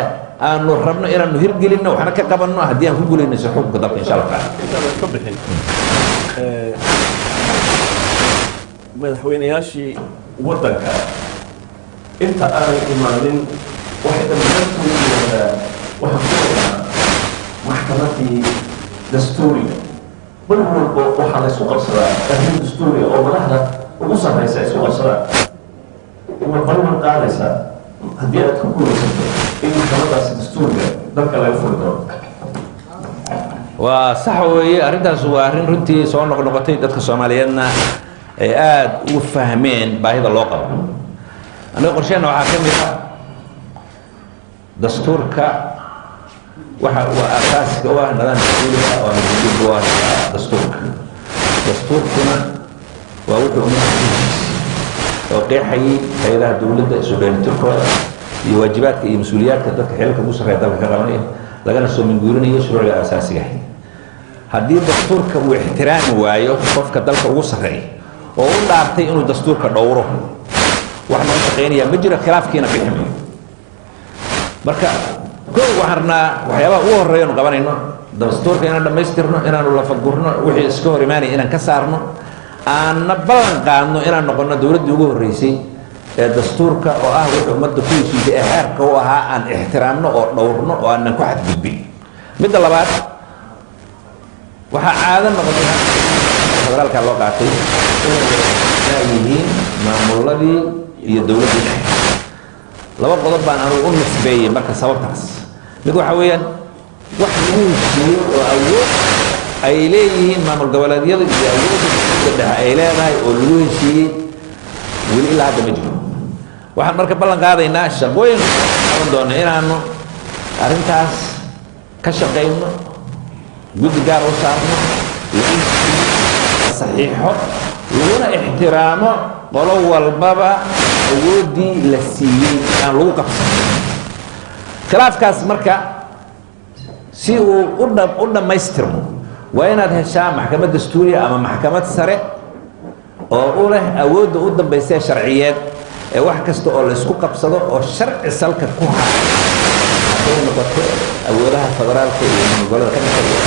aanu rabno inaanu hirgelinno, waxna ka qabanno haddii aan ku guulaynayso xukunka dalka insha Allah taala. ka bixin madaxweynayaashii waddanka inta aanay imaanin waxay dhammaantood yidhaahdaa waxaan ku wadaa maxkamadii dastuuriga mar walba waxaa la isku qabsadaa arrin dastuuriga oo madaxda ugu sarraysa isku qabsadaan ma ballan qaadaysaa haddii aad ku guulaysato in maxkamadaasi dastuuriga dalka laga furi doono waa sax weeye arrintaas waa arrin runtii soo noqnoqotay dadka soomaaliyeedna ay aada ugu fahmeen baahida loo qabo aniga qorsheenna waxaa ka mid ah dastuurka waxa uu aasaaska u ah nidaam dastuuriga oo mudib u ah dastuurka dastuurkuna waa wuxuu oo qeexayay hay'adaha dowladda isu dheelitirkooda iyo waajibaadka iyo mas-uuliyaadka dadka xeelka ugu sarreeya dalka ka qabanaya lagana soo minguurinayo shuruucda asaasiga ah haddii dastuurka uu ixtiraami waayo qofka dalka ugu sarreeya oo u dhaartay inuu dastuurka dhowro wax noo shaqaynaya ma jiro khilaafkiina biximiyo marka kow waxaan rabnaa waxyaabaha ugu horreeya anu qabanayno dastuurka inaan dhammaystirno inaanu lafagurno wixii iska hor imaanaya inaan ka saarno aanna ballan qaadno inaan noqonno dowladdii ugu horreysay ee dastuurka oo ah wuxuu ummadda ku heshiisay ee xeerka u ahaa aan ixtiraamno oo dhowrno oo aanan ku xadgudbin midda labaad waxaa caado noqotay federaalka loo qaatay inay yihiin maamuladii iyo dowladdii dhexe laba qodob baan anugu u nisbeeyey marka sababtaas mid waxa weeyaan wax lagu heshiiyey oo awood ay leeyihiin maamul goboleedyada iyo awoodda dowladda dhexe ay leedahay oo lagu heshiiyey weli ilaa hadda ma jiro waxaan marka ballan qaadaynaa shaqooyinka qaban doona inaanu arrintaas ka shaqayno guddi gaar u saarno saxiixo laguna ixtiraamo qolo walbaba awooddii la siiyey aan lagu qabsan khilaafkaas marka si uu u dhammaystirmo waa inaad heshaa maxkamad dastuuriya ama maxkamad sare oo u leh awoodda u dambaysa sharciyeed ee wax kasta oo la isku qabsado oo sharci salka ku haya hadday noqoto awoodaha federaalka iyo gobolada ka dhexeeya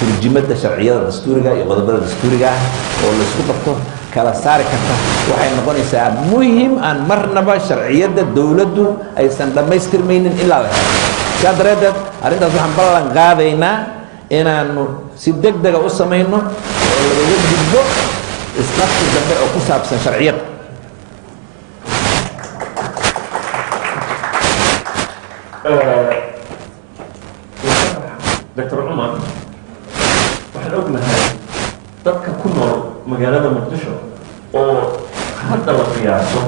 turjumadda sharciyada dastuuriga iyo qodobada dastuuriga ah oo la isku qabto kala saari karta waxay noqonaysaa muhim aan marnaba sharciyadda dowladdu aysan dhammaystirmaynin ilaa la helo sidaa dareedeed arrintaas waxaan ballan qaadaynaa inaanu si degdega u samayno oo lagaga gudbo isqabsi dambe oo ku saabsan sharciyadda dr cumar waxaan ognahay dadka ku nool magaalada muqdisho oo hadda la qiyaaso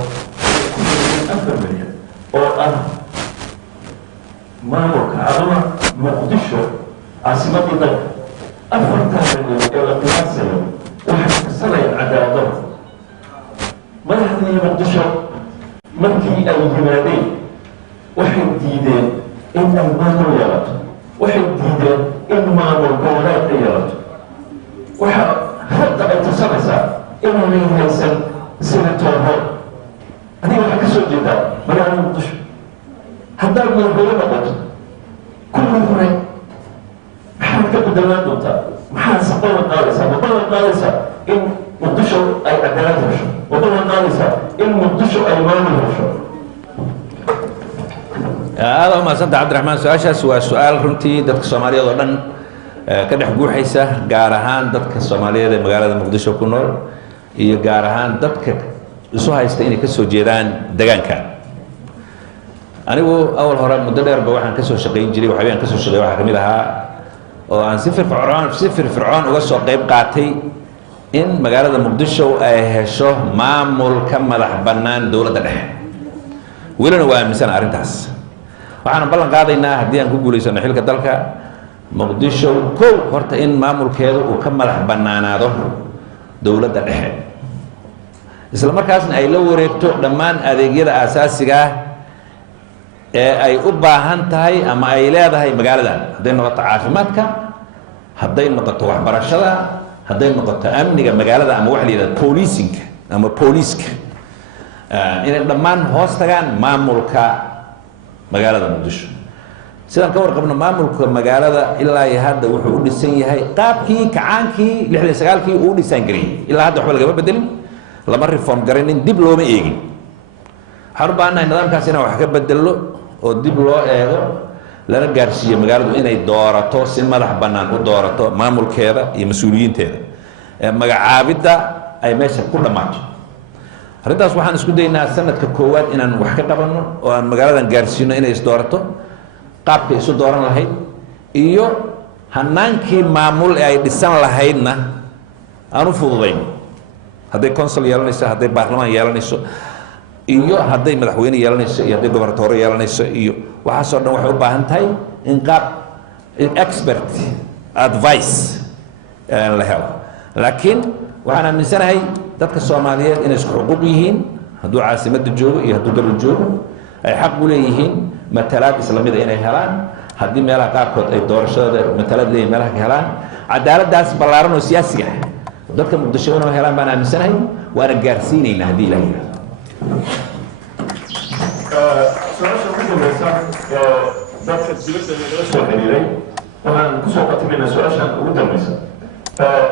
ku noolyihiin 4 milyan oo ah maamulka adama muqdisho caasimadii dalka 4 milyan ee la qiyaasayo waxay tirsanayaan cadaaladada madaxdii muqdisho markii ay yimaadeen waxay diideen in ay maamul yeelato waxay diideen in maamul goboleed ay yeelato waxa hadda ay tirsanaysaa inaanay haysan senator hor adiga waxaa ka soo jeedaa magaalada muqdisho haddaad madaxweyne noqoto kuwii hore maxaad ka bedelaan doontaa maxaad ballan qaadaysaa ma ballan qaadaysaa in muqdisho ay cadaalad hesho ma ballan qaadaysaa in muqdisho ay maamul hesho aada umahadsanta cabdiraxmaan su-aashaas waa su-aal runtii dadka soomaaliyeed oo dhan ka dhex guuxaysa gaar ahaan dadka soomaaliyeed ee magaalada muqdisho ku nool iyo gaar ahaan dadka isu haysta inay ka soo jeedaan degaanka anigu awal hore muddo dheerba waxaan ka soo shaqayn jiray waxaabaan ka soo shaqeey waxaa ka mid ahaa oo aan si firfircoon uga soo qayb qaatay in magaalada muqdisho ay hesho maamul ka madax bannaan dowladda dhexe welina waa aaminsana arrintaas waxaan ballan qaadaynaa haddii aan ku guulaysano xilka dalka muqdisho kow horta in maamulkeedu uu ka madax bannaanaado dowladda dhexe isla markaasna ay la wareegto dhammaan adeegyada aasaasiga ah ee ay u baahan tahay ama ay leedahay magaaladan hadday noqoto caafimaadka hadday noqoto waxbarashada hadday noqoto amniga magaalada ama waxa la yidhahda booliisinka ama booliiska inay dhammaan hoos tagaan maamulka magaalada muqdisho sidaan ka warqabno maamulka magaalada ilaa iyo hadda wuxuu u dhisan yahay qaabkii kacaankii 69kii uu dhisaan gariyay ilaa hadda waxba lagama bedelin lama reform garaynin dib looma eegin waxaan u baahannahay nidaamkaas inaan wax ka bedelo oo dib loo eego lana gaarsiiyo magaaladu inay doorato si madax bannaan u doorato maamulkeeda iyo mas-uuliyiinteeda magacaabidda ay meesha ku dhammaato arrintaas waxaan isku daynaa sanadka koowaad inaan wax ka qabanno oo aan magaaladan gaarsiino inay isdoorato qaabkay isu dooran lahayd iyo hanaankii maamul ee ay dhisan lahaydna aan u fududayn hadday consul yeelanayso hadday baarlamaan yeelanayso iyo hadday madaxweyne yeelanayso iyo hadday gobartoore yeelanayso iyo waxaasoo dhan waxay u baahan tahay in qaab expert advice la helo laakiin waxaan aaminsanahay dadka soomaaliyeed inay isku xuquuq yihiin hadduu caasimadda joogo iyo hadduu gobol joogo ay xaq u leeyihiin matalaad islamida inay helaan haddii meelaha qaarkood ay doorashadooda matalaad leeyihin meelaha ka helaan cadaaladdaas ballaaran oo siyaasiga ah dadka muqdisho inay helaan baan aaminsanahay waana gaarsiinaynaa haddii ilaah yidhahdo su-aasha ugu dambaysa dadka dibadda nagala soo xiriiray waxaan kusoo qatimaynaa su-aashan ugu dambaysa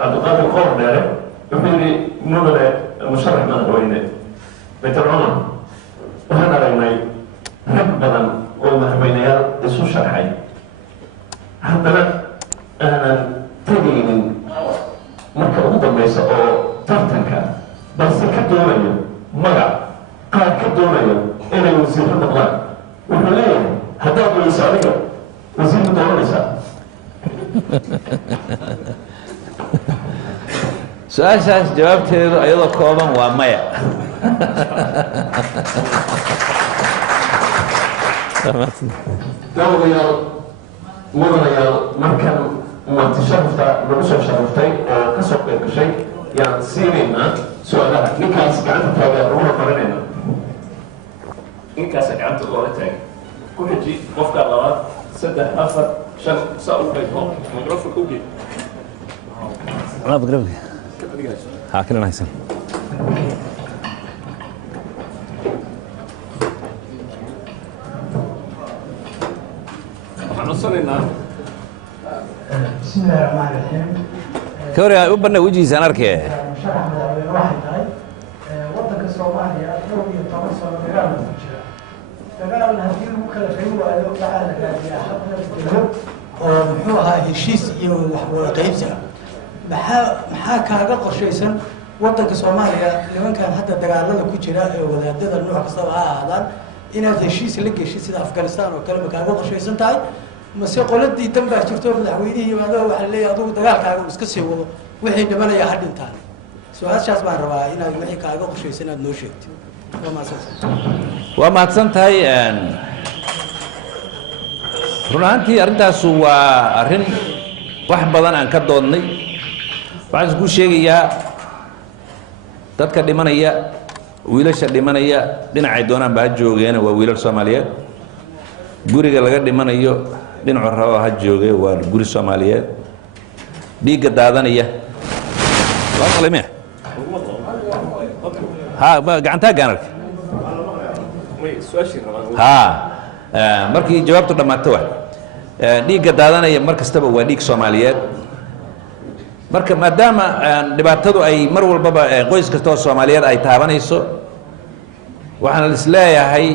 cabdiqaadir qoor dheere wuxuu yidhi mudane musharax madaxweyne dr cumar waxaan aragnay rag badan oo madaxweyneyaal isu sharxay haddana aanan tegaynin marka ugu dambaysa oo tartanka balse ka doonayo magac qaar ka doonayo inay wasiirro noqdaan wuxuu leeyahay haddaad weyso adiga wasiirka dooranaysaa su-aashaas jawaabteedu iyadoo kooban waa maya dawadayaal mudanayaal markan marti sharafta nagu soo sharaftay oo ka soo qayb gashay yaan siinaynaa su-aalaha ninkaas gacanta taagaan uguna qarinayna ninkaasa gacanta loola taagay ku xiji qofka labaad 3 4 5 saa u qaybo mikrofon u geey ها كلنا هيسن بسم الله الرحمن الرحيم. كوري وبنا وجهي سنركي. شرح مدعوين واحد هاي وطنك الصومالي أثنو يتواصل دقال الفجرة. دقال هذه المكلفين وأيضا تعالى قادية حقنا الدلو ومحوها هشيس وقيبسها. maxaa kaaga qorshaysan wadanka Soomaaliya nimankan hadda dagaalada ku jira ee wadaadada nooc kasta ha ahaadaan inaad heshiis la gashay sida Afghanistan oo kale ma kaaga qorshaysan tahay mase qoladii danba jirto madaxweynihii yimaado waxa leeyahay adigu dagaalkaaga iska sii wado wixii dhimanaya hadhintaan su'aashaas baan rabaa inaad wixii kaaga qorshaysan aad noo sheegto waa mahadsan tahay runaantii arrintaas waa arrin wax badan aan ka doodnay waxaan isku sheegayaa dadka dhimanaya wiilasha dhimanaya dhinacay doonaan baa joogeen waa wiilal Soomaaliyeed guriga laga dhimanayo dhinacu rabo ha joogay waa guri Soomaaliyeed dhiiga daadanaya waa qalime ha gacanta gaanarka ha markii jawaabtu dhamaato waa dhiiga daadanaya mar kastaba waa dhiig Soomaaliyeed marka maadaama dhibaatadu ay mar walbaba qoys kasta oo Soomaaliyeed ay taabanayso waxaan isleeyahay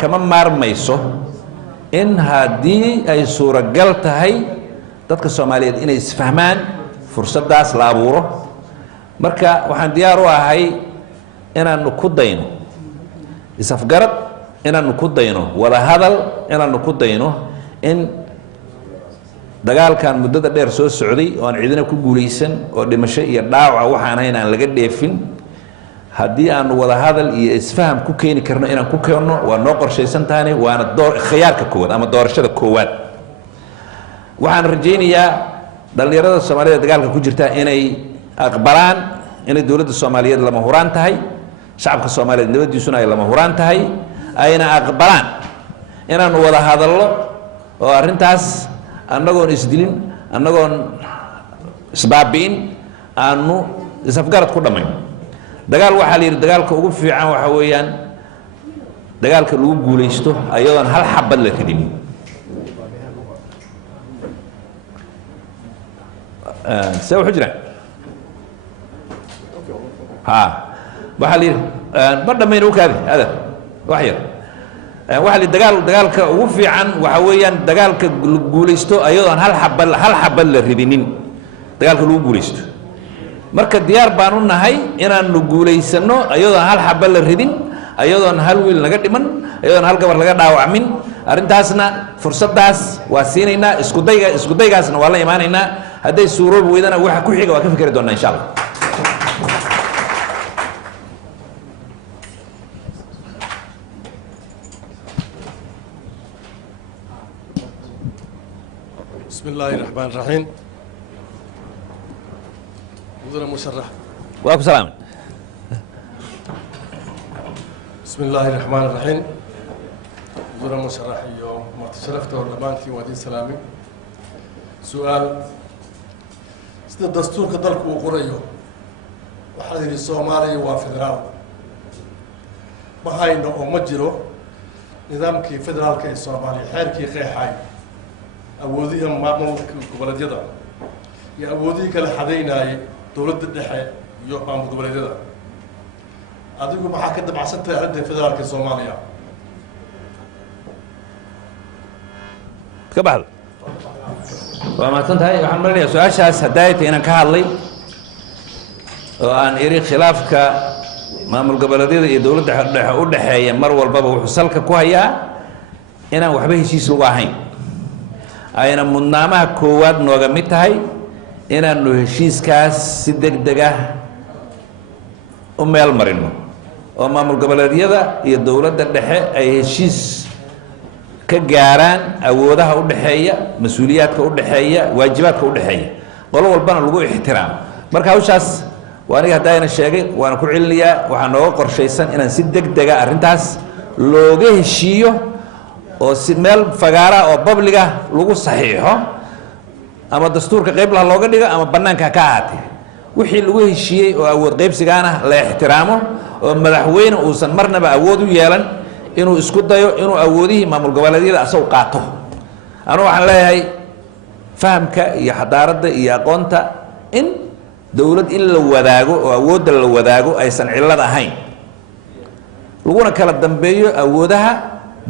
kama maarmayso in haddii ay suuragal tahay dadka Soomaaliyeed inay isfahmaan fursadaas la abuuro marka waxaan diyaar u ahay inaanu ku dayno isafgarad inaanu ku dayno wada hadal inaanu ku dayno in dagaalkan muddada dheer soo socday oo aan cidina ku guuleysan oo dhimasho iyo dhaawac waxaan ahayn aan laga dheefin haddii aanu wada hadal iyo isfaham ku keeni karno inaan ku keenno waa noo qorshaysan tahay waana khiyaarka koowaad ama doorashada koowaad waxaan rajaynayaa dhalinyarada Soomaaliyeed dagaalka ku jirta inay aqbalaan inay dawladda Soomaaliyeed lama huraan tahay shacabka Soomaaliyeed nabadiisuna ay lama huraan tahay ayna aqbalaan inaanu wada hadallo oo arrintaas annagoon isdilin annagoon isbaabi'in aanu isafgarad ku dhammayn dagaal waxaa la yidhi dagaalka ugu fiican waxa weeyaan dagaalka lagu guulaysto ayadoon hal xabad la kadimin see wuxuu jiraan ha waxaa la yidhi بدمين وكذا هذا وحير waxa li dagaalka ugu fiican waxa weeyaan dagaalka guulaysto ayadoon hal xabad la ridinin dagaalka lagu guulaysto marka diyaar baan u nahay inaan guulaysano ayadoon hal xabad la ridin ayadoon hal wiil laga dhiman ayadoon hal gabar laga dhaawacmin arintaasna fursadaas waa siinaynaa isku daygaasna waa la imaanaynaa hadday suuroobi weydana waxa ku xiga waa ka fikri doonaa insha Allah بسم الله الرحمن الرحيم مدير مشرح وعليكم السلام بسم الله الرحمن الرحيم مدير مشرح يوم ما تشرفت ورلمانتي وادي سلامي سؤال سيد الدستور كدلك وقريه وحاضر الصومالي وفدرال بهاينا ومجرو نظامك فدرال كي الصومالي حيركي قيحاي أودي ما قبلتيدا يا أودي كلا حدينا دولة الدحى يوم ما قبلتيدا أديكم محاكمة مع ستة عدة فدرال كالصوماليا كبحل وما تنتهي وحمرني سؤال شاس هداية أنا كهالي وأن إيري خلافك ما قبلتيدا دولة الدحى مر والبابا وحصلك كوهيا أنا وحبيه شيء سلواهين ayna mudnaamaha koowaad nooga mid tahay inaanu heshiiskaas si degdeg ah u meel marino oo maamul goboleedyada iyo dowladda dhexe ay heshiis ka gaaraan awoodaha u dhaxeeya mas'uuliyaadka u dhaxeeya waajibaadka u dhaxeeya qolo walbana lagu ixtiraamo marka hawshaas waa aniga hadayna sheegay waan ku celinayaa waxaan nooga qorshaysan inaan si degdeg ah arrintaas looga heshiiyo oo si meel fagaara oo public ah lagu saxiixo ama dastuurka qayb la looga dhigo ama banaanka ka ahaatee wixii lagu heshiiyey oo awood qaybsigaana la ixtiraamo oo madaxweyne uusan marnaba awood u yeelan inuu isku dayo inuu awoodihii maamul goboleedyada asagu qaato anu waxaan leeyahay fahamka iyo xadaaradda iyo aqoonta in dowlad in la wadaago oo awoodda la wadaago aysan cillad ahayn laguna kala dambeeyo awoodaha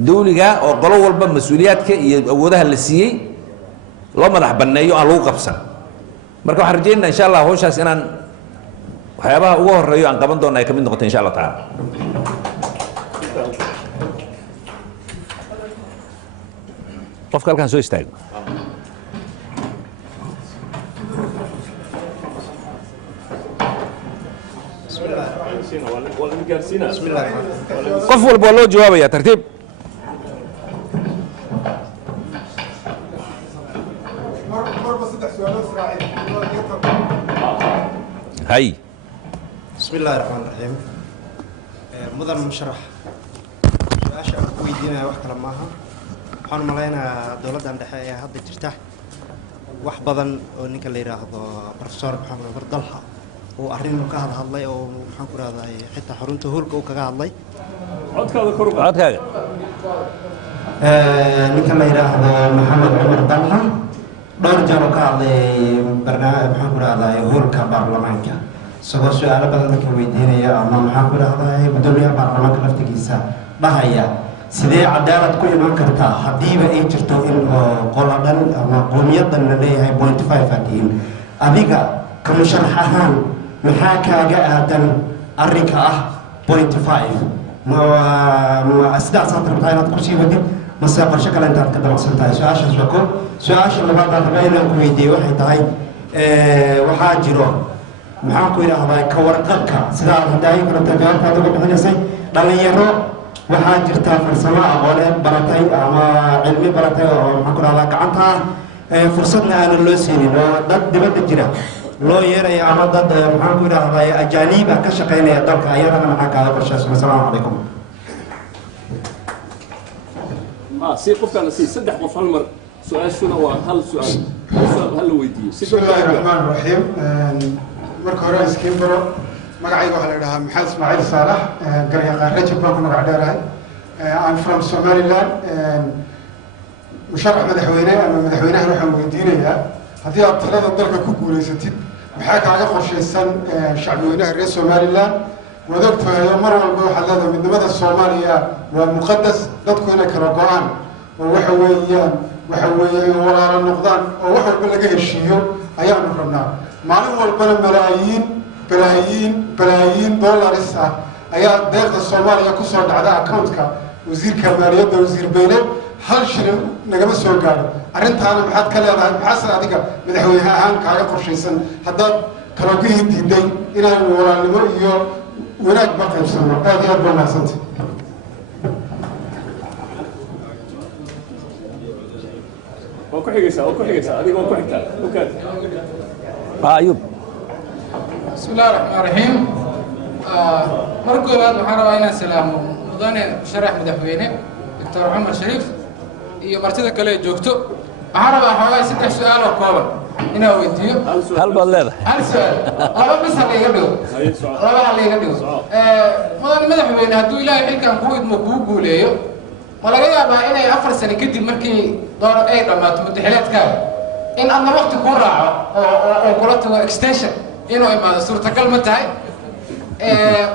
dawliga oo qolo walba mas'uuliyaadka iyo awoodaha la siiyey loo madax banneeyo aan lagu qabsan marka waxaan rajaynaynaa insha Allah hawshaas inaan waxyaabaha ugu horeeyo aan qaban doonaa ay ka mid noqoto insha Allah taala qofka halkan soo istaago qof walba loo jawaabaya tartiib هاي بسم الله الرحمن الرحيم مدن مشرح سؤاشا ويدينا wax kala maaha waxaan maleynaa dawladdan dhexe ee hadda jirta wax badan oo ninka la yiraahdo professor Maxamed Bardalha oo arrin ka hadlay oo waxaan ku raadayay xitaa xarunta hoolka uu kaga hadlay codkaaga ninka la yiraahdo Maxamed Bardalha dhowr jeer oo ka hadlay barnaamij maxaan ku raadayay hoolka baarlamaanka sabab su'aalo badan ka weydiinaya ama maxaan ku raadayay gudoomiyaha baarlamaanka laftigiisa dhahaya sidee cadaalad ku iman kartaa hadiiba ay jirto in qoladan ama qowmiyadan la leeyahay 0.5 hadin adiga ka musharax ahaan maxaa kaaga aadan arrinka ah 0.5 ma sidaas aad rabtaa inaad ku sii wadid mase qorshe kale intaad ka damacsan tahay su-aashaas waa ko su-aasha labaad aan rabaa inaan ku weydiiyey waxay tahay waxaa jiro maxaan ku yidhaahdaa ka warqabka sidaa hadaayo kaleta jawaabtaad uga bixinaysay dhalinyaro waxaa jirta farsamo aqooneed baratay ama cilmi baratay oo maxaan ku rahdaa gacanta ah fursadna aanan loo siinin oo dad dibadda jira loo yeeraya ama dad maxaan ku yidhaahdaa ajaaniiba ka shaqaynaya dalka ayadana maxaa kaaga qorshaysan assalaamu calaykum سي قفنا سي صدح قف هالمر سؤال شنو هل سؤال هل ويدي بسم الله الرحمن الرحيم marka hore iskiin baro magacayga waxaa la yidhahaa maxamed ismaaciil saalax garyaqaan rajab baan ku magac dheerahay I'm from Somaliland musharax madaxweyne ama madaxweynahan waxaan weydiinayaa haddii aad talada dalka ku guulaysatid maxaa kaaga qorshaysan shacbi weynaha reer Somaliland ودكتور مرة البوحة هذا من مدى الصومالية ومقدس دكتور هنا كرقان وحويان وراء النقدان وحول بلقيه الشيو أيام نفرنا معلوم والبنا بلايين دولار الساعة أيام داخل الصومالية كسر على أكاونتك وزير كمالية وزير بينه هل شنو نجمع سوق قال أرنت أنا بحد كلام بحسن هذيك مدحويها هان كعيق فرشيسن هذا كرقيه دين إلى وراء النمو وناك بقى بسنة هذه أكبر ما سنتي أيوب بسم الله الرحمن الرحيم مركو بعد محاربة هنا سلام مدن شرح مدحوينه دكتور عمر شريف iyo martida kale joogto waxaan rabaa xoogaa 3 su'aal oo kooban inaan weydiiyo hal baad leedahay hal su'aal laba bis hal iga dhigo laba hal iga dhigo mudan madaxweyne hadduu ilaahay xilkan kuu idmo kuu guuleeyo ma laga yaabaa inay 4 sano kadib markii door ay dhamaato muddaxileedkaaga in aadna waqti ku raaco oo kula tago extension inuu imaado suurtagal ma tahay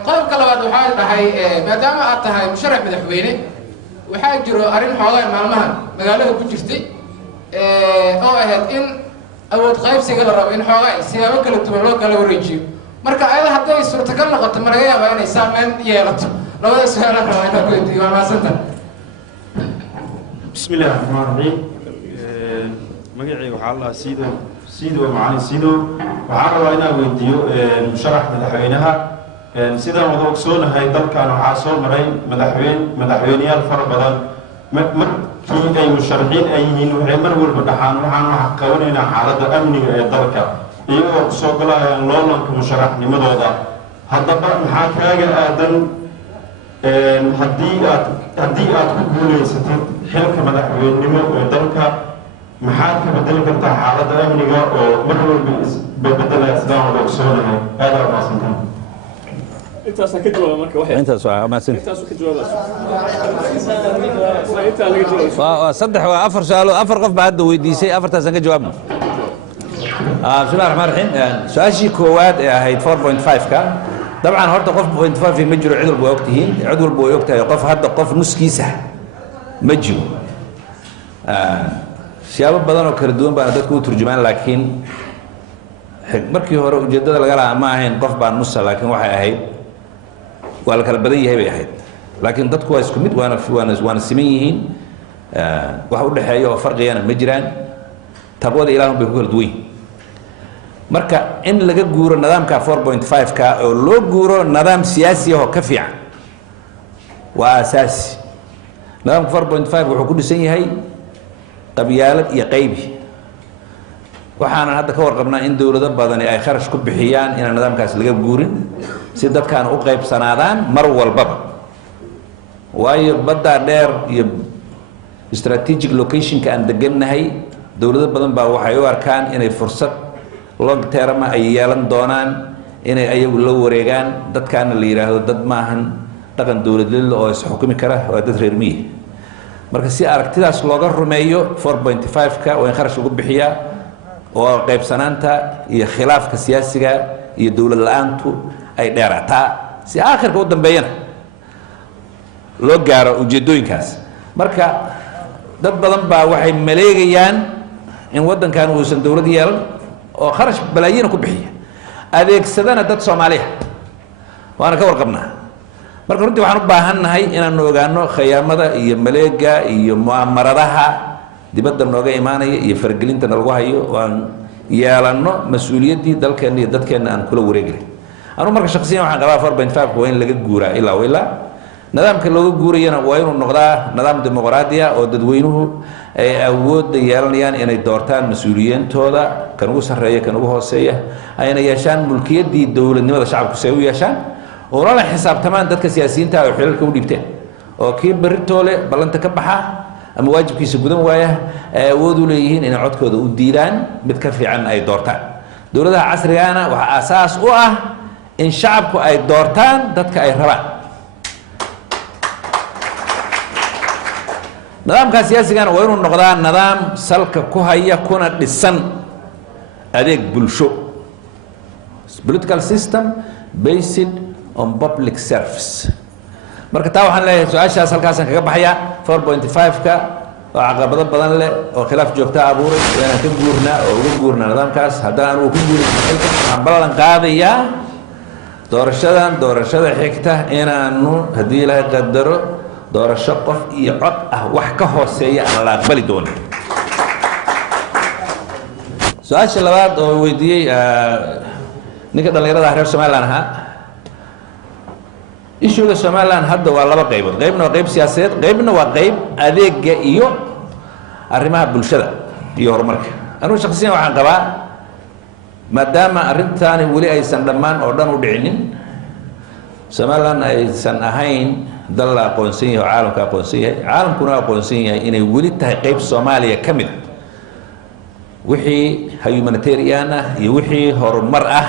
qodobka labaad waxaa dhahay maadaama aad tahay musharax madaxweyne waxaa jiro arrin xoogaa maalmahan magaalada ku jirtay oo ahayd in awood qaybsiga la rabo in xoogaa siyaabo kala duwan loo kala wareejiyo marka ayada hadday suurtagal noqoto ma laga yaabaa inay saameyn yeelato labada su'aalan rabaa inaan ku weydiiyo waa mahadsantahay بسم الله الرحمن الرحيم مجيء وحلا سيدو معاني سيدو وعرض أنا ويديو مشرح مدحوينها سيدا موضوع سون هاي دل كانوا عاصر مرين مدحوينيا الفرق بدل كي أي مشرحين أيهين وعمر والبدحان وعن حقوننا حالة أمني دلك إيوه سوقلا لولا كمشرح لمدودا هذا بقى محاكاة آدم haddii aad ku guulaysatid xilka madaxweynenimo ee dalka maxaad ka bedeli kartaa xaaladda amniga oo mar walba isbeddelaya sidaan wada ogsoonahay aad aa mahadsantahay intaas ka jawaaba marka waxay intaas waa mahadsan intaas ka jawaaba inta laga jawaabo saddex waa afar su'aalo afar qof baa hadda weydiisay afartaas aan ka jawaabno بسم الله الرحمن الرحيم سؤالي كواد هي 4.5 ka طبعا horta qof 0.5 ma jiro cid walba way ogtihiin cid walba way ogtahay qof hadda qof nuskiisa ma jiro siyaabo badan oo kala duwan baan dadku u turjumaan laakiin markii hore ujeedada laga lahaa ma ahayn qof baan nusa laakiin waxay ahayd waa la kala badan yahay bay ahayd laakiin dadku waa isku mid waana siman yihiin wax u dhaxeeya oo farqiyana ma jiraan tabwada ilaahay bay ku kala duwan yihiin marka in laga guuro nidaamka 4.5 ka oo loo guuro nidaam siyaasi ah oo ka fiican waa asaasi nidaamka 4.5 wuxuu ku dhisan yahay qabyaalad iyo qaybi waxaana hadda ka warqabnaa in dawlado badan ay kharash ku bixiyaan in nidaamkaas laga guurin si dadkaan u qaybsanaadaan mar walbaba waayo badda dheer iyo strategic location ka aan degannahay dawlado badan baa waxay u arkaan inay fursad long term ay yeelan doonaan inay ayagu la wareegaan dadkaana la yiraahdo dad maahan dhaqan dawladeed oo is xukumi kara waa dad reer miyi marka si aragtidaas looga rumeeyo 4.5 ka oo in kharash ugu bixiya oo qaybsanaanta iyo khilaafka siyaasiga iyo dawlad la'aantu ay dheerataa si aakhirka u dambeeyana loo gaaro ujeedooyinkaas marka dad badan baa waxay maleegayaan in wadankan uusan dawlad yeelan oo kharash balaayiin ku bixiya adeegsadana dad Soomaaliya waana ka warqabnaa marka runtii waxaan u baahannahay inaan ogaano khiyaamada iyo maleega iyo mu'amaradaha dibadda nooga imaanaya iyo fargelinta lagu hayo waan yeelano mas'uuliyadii dalkeena iyo dadkeena aan kula wareegay anu marka shakhsiyan waxaan qabaa 4.5 waa in laga guuraa ilaa nidaamka looga guurayana waa inuu noqdaa nidaam dimuqraadi ah oo dadweynuhu ay awood yeelanayaan inay doortaan mas'uuliyintooda kan ugu sareeya kan ugu hooseeya ayna yeeshaan mulkiyadii dawladnimada shacabku say u yeeshaan oo la xisaabtamaan dadka siyaasiyiinta ah oo xilalka u dhibteen oo kii baritoole ballanta ka baxa ama waajibkiisa gudan waaya ay awood u leeyihiin inay codkooda u diidaan mid ka fiican ay doortaan dawladaha casrigaana waxa asaas u ah in shacabku ay doortaan dadka ay rabaan nidaamka siyaasigana waa inuu noqdaa nidaam salka ku haya kuna dhisan adeeg bulsho political system based on public service. marka taa waxaan leeyahay su-aashaas halkaasaan kaga baxayaa 4.5ka oo caqabado badan leh oo khilaaf joogta abuuray inaan ka guurnaa oo uga guurnaa nidaamkaas haddana anugu ku guurin waxaan ballan qaadayaa doorashada xigta inaanu haddii ilaahay qadaro doorasho qof iyo cod ah wax ka hooseeya aan la aqbali doonin. su-aasha labaad oo weydiiyey ninka dhallinyarada reer somaliland ahaa ishuga somaliland hadda waa laba qaybood, qaybna waa qayb siyaasadeed, qaybna waa qayb adeega iyo arrimaha bulshada iyo horumarka. anigu shakhsiyan waxaan qabaa maadaama arrintaani weli aysan dhammaan oo dhan u dhicinin, somaliland aysan ahayn dal la aqoonsan yahay oo caalamka aqoonsan yahay, caalamkuna aqoonsan yahay inay weli tahay qayb soomaaliya ka mid ah, wixii humanitarian ah iyo wixii horumar ah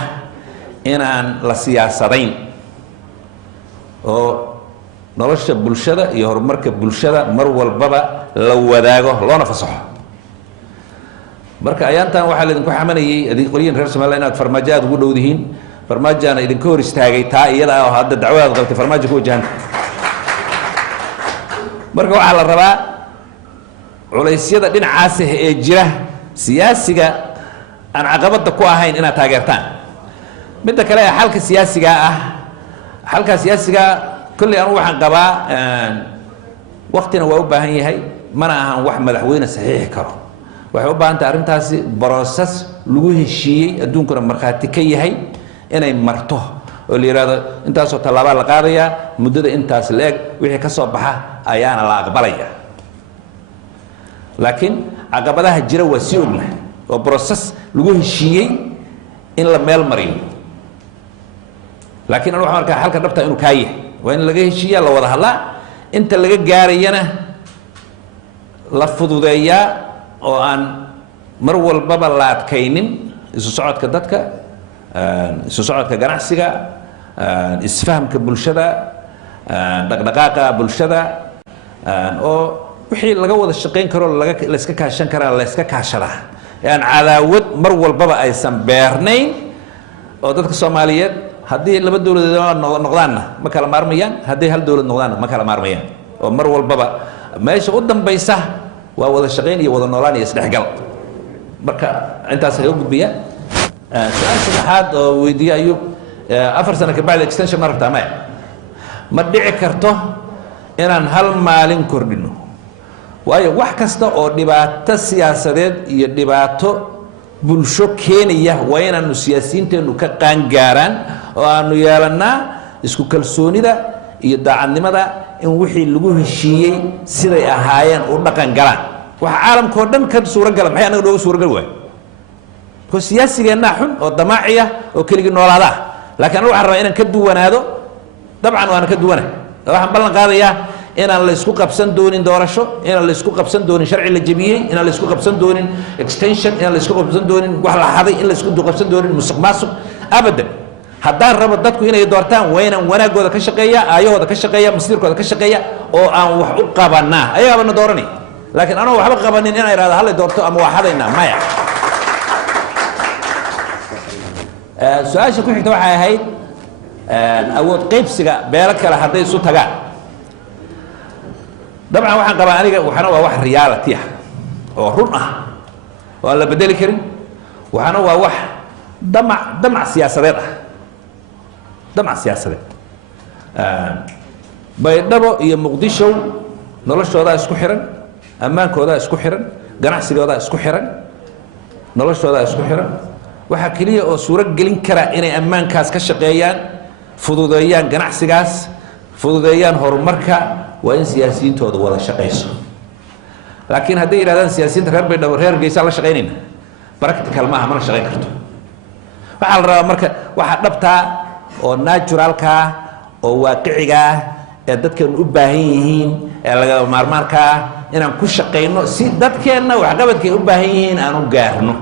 inaan la siyaasadayn oo nolosha bulshada iyo horumarka bulshada mar walbaba la wadaago loona fasaxo. marka ayaantan waxaa laydinku xamanayay adig qolyihin reer somaliland inaad farmaajo aad ugu dhowdihiin, farmaajoana idinka hor istaagay taa iyada oo hadda dacwadaad qabtay farmaajo ku wajahanta. marka waxaa la rabaa culaysyada dhinacaas ee jira siyaasiga aan caqabada ku ahayn inaad taageertaan. midda kale ee xalka siyaasiga ah, xalka siyaasiga kulli anu waxaan qabaa waqtina waa u baahan yahay, mana ahan wax madaxweyne saxiixi karo. waxay u baahan tahay arrintaasi process lagu heshiiyey adduunkuna markhaati ka yahay inay marto oo la yidhaahdo intaasoo tallaabaa la qaadayaa muddada intaas la eg wixii ka soo baxa ayaana la aqbalaya. laakiin caqabadaha jira waa sii ogna oo process lagu heshiiyey in la meel mariyo. laakiin anu waxaan arkaa xalka dhabta inuu kaa yahay, waa in laga heshiiyaa, la wada hadlaa, inta laga gaarayana la fududeeyaa oo aan mar walbaba la adkaynin isu socodka dadka, isu socodka ganacsiga, isfahamka bulshada, dhaqdhaqaaqa bulshada, oo wixii laga wada shaqayn karo la iska kaashan karaa la iska kaashadaa, ee aan cadaawad mar walbaba aysan beernayn. oo dadka Soomaaliyeed haddii laba dowladood noqdaanna ma kala maarmayaan, haddii hal dowlad noqdaanna ma kala maarmayaan, oo mar walbaba meesha u dambaysa waa wada shaqayn iyo wada noolaan iyo isdhexgal. marka intaas laga gudbiya. su-aal saddexaad oo weydiiyey Ayuub, 4 sano ka bacdi extension ma rabtaa? maya, ma dhici karto inaan hal maalin kordhino, waayo wax kasta oo dhibaato siyaasadeed iyo dhibaato bulsho keenaya waa inaanu siyaasiyiinteennu ka qaangaaraan oo aanu yeelannaa isku kalsoonida iyo daacadnimada in wixii lagu heshiiyey siday ahaayeen u dhaqan galaan. waxa caalamkao dhan ka suuragala maxay anaga nooga suuragal waay? ko siyaasigeenaa xun oo damaaciya oo keligii noolaada ah. laakiin anigu waxaan rabaa inaan ka duwanaado, dabcan waana ka duwana. waxaan ballan qaadayaa inaan la isku qabsan doonin doorasho, inaan la isku qabsan doonin sharci la jebiyey, inaan la isku qabsan doonin extension, inaan la isku qabsan doonin wax la haday, in la isku qabsan doonin musuq maasuq abadan. haddaan rabo dadku inay doortaan waa inaan wanaagooda ka shaqeeya, aayahooda ka shaqeeya, masiirkooda ka shaqeeya, oo aan wax u qabanaa. ayagaaba na dooranay, laakiin anoo waxba qabanin inaan idhahdo hallay doorto ama waa hadaynaa, maya. su-aasha ku xigta waxay ahayd awood qaybsiga beelo kale hadday isu tagaan. dabcan waxaan qabaa aniga waxana waa wax reality ah oo run ah oo aan la bedeli karin, waxana waa wax damac siyaasadeed ah, damac siyaasadeed. baydhabo iyo muqdisho noloshoodaa isku xiran, ammaankoodaa isku xiran, ganacsigoodaa isku xiran, noloshoodaa isku xiran. waxaa keliya oo suuro gelin kara inay ammaankaas ka shaqeeyaan, fududeeyaan ganacsigaas, fududeeyaan horumarka, waa in siyaasiyiintooda wada shaqayso. laakiin hadday yidhahdaan siyaasiyiinta reer baydhabo reer Hargeysa la shaqaynayna, practical maaha, mana shaqayn karto. waxaa la rabaa marka waxa dhabtaa oo naturalkaa oo waaqicigaa ee dadkeenu u baahan yihiin ee laga maarmaankaa inaan ku shaqayno si dadkeenna waxqabadkay u baahan yihiin aan u gaarno.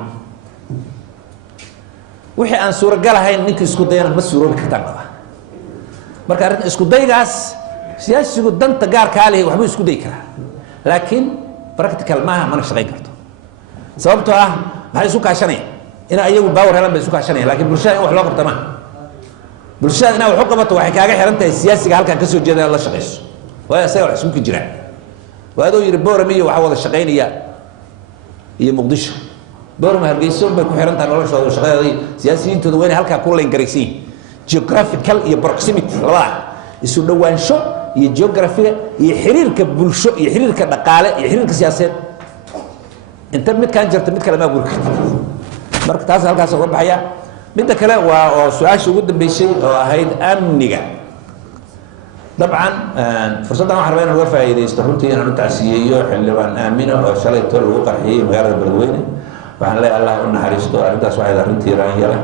wixii aan suuragal ahayn ninkii isku dayana ma suuroobi kartaan qaba. marka arrinta isku daygaas siyaasigu danta gaarkaa leh waxbuu isku dayi karaa, laakiin practical maaha, mana shaqayn karto. sababtoo ah maxay isu kaashanayaan? in ayagu baawar helan bay isu kaashanayaan, laakiin bulshada in wax loo qabta maaha. bulshada inaad wax u qabato waxay kaaga xiran tahay siyaasiga halkan ka soo jeeda inaad la shaqayso waayo isaga wax isku jiraan waa adoo yidhi boorame iyo waxaa wada shaqaynaya iyo muqdisho boorame hargeyso bay ku xiran tahay noloshooda shaqadeeda siyaasiyiintooda waa inay halkaa ku layngaraysan yihin geographical iyo proximity labada isu dhowaansho iyo geografiga iyo xiriirka bulsho iyo xiriirka dhaqaale iyo xiriirka siyaasadeed inta midkaan jirta mid kale ma abuuri karta marka taas halkaas uga baxaya midda kale waa oo su-aasha ugu dambeysay oo ahayd amniga dabcan fursaddan waxaan rabaa inaan uga faa'iidaysto runtii inaan u tacsiyeeyo xildhibaan aamino oo shalay tol lagu qarxiyey magaalada beledweyne waxaan leeyahay allah u naxariisto arrintaas waxay arrintii raanyala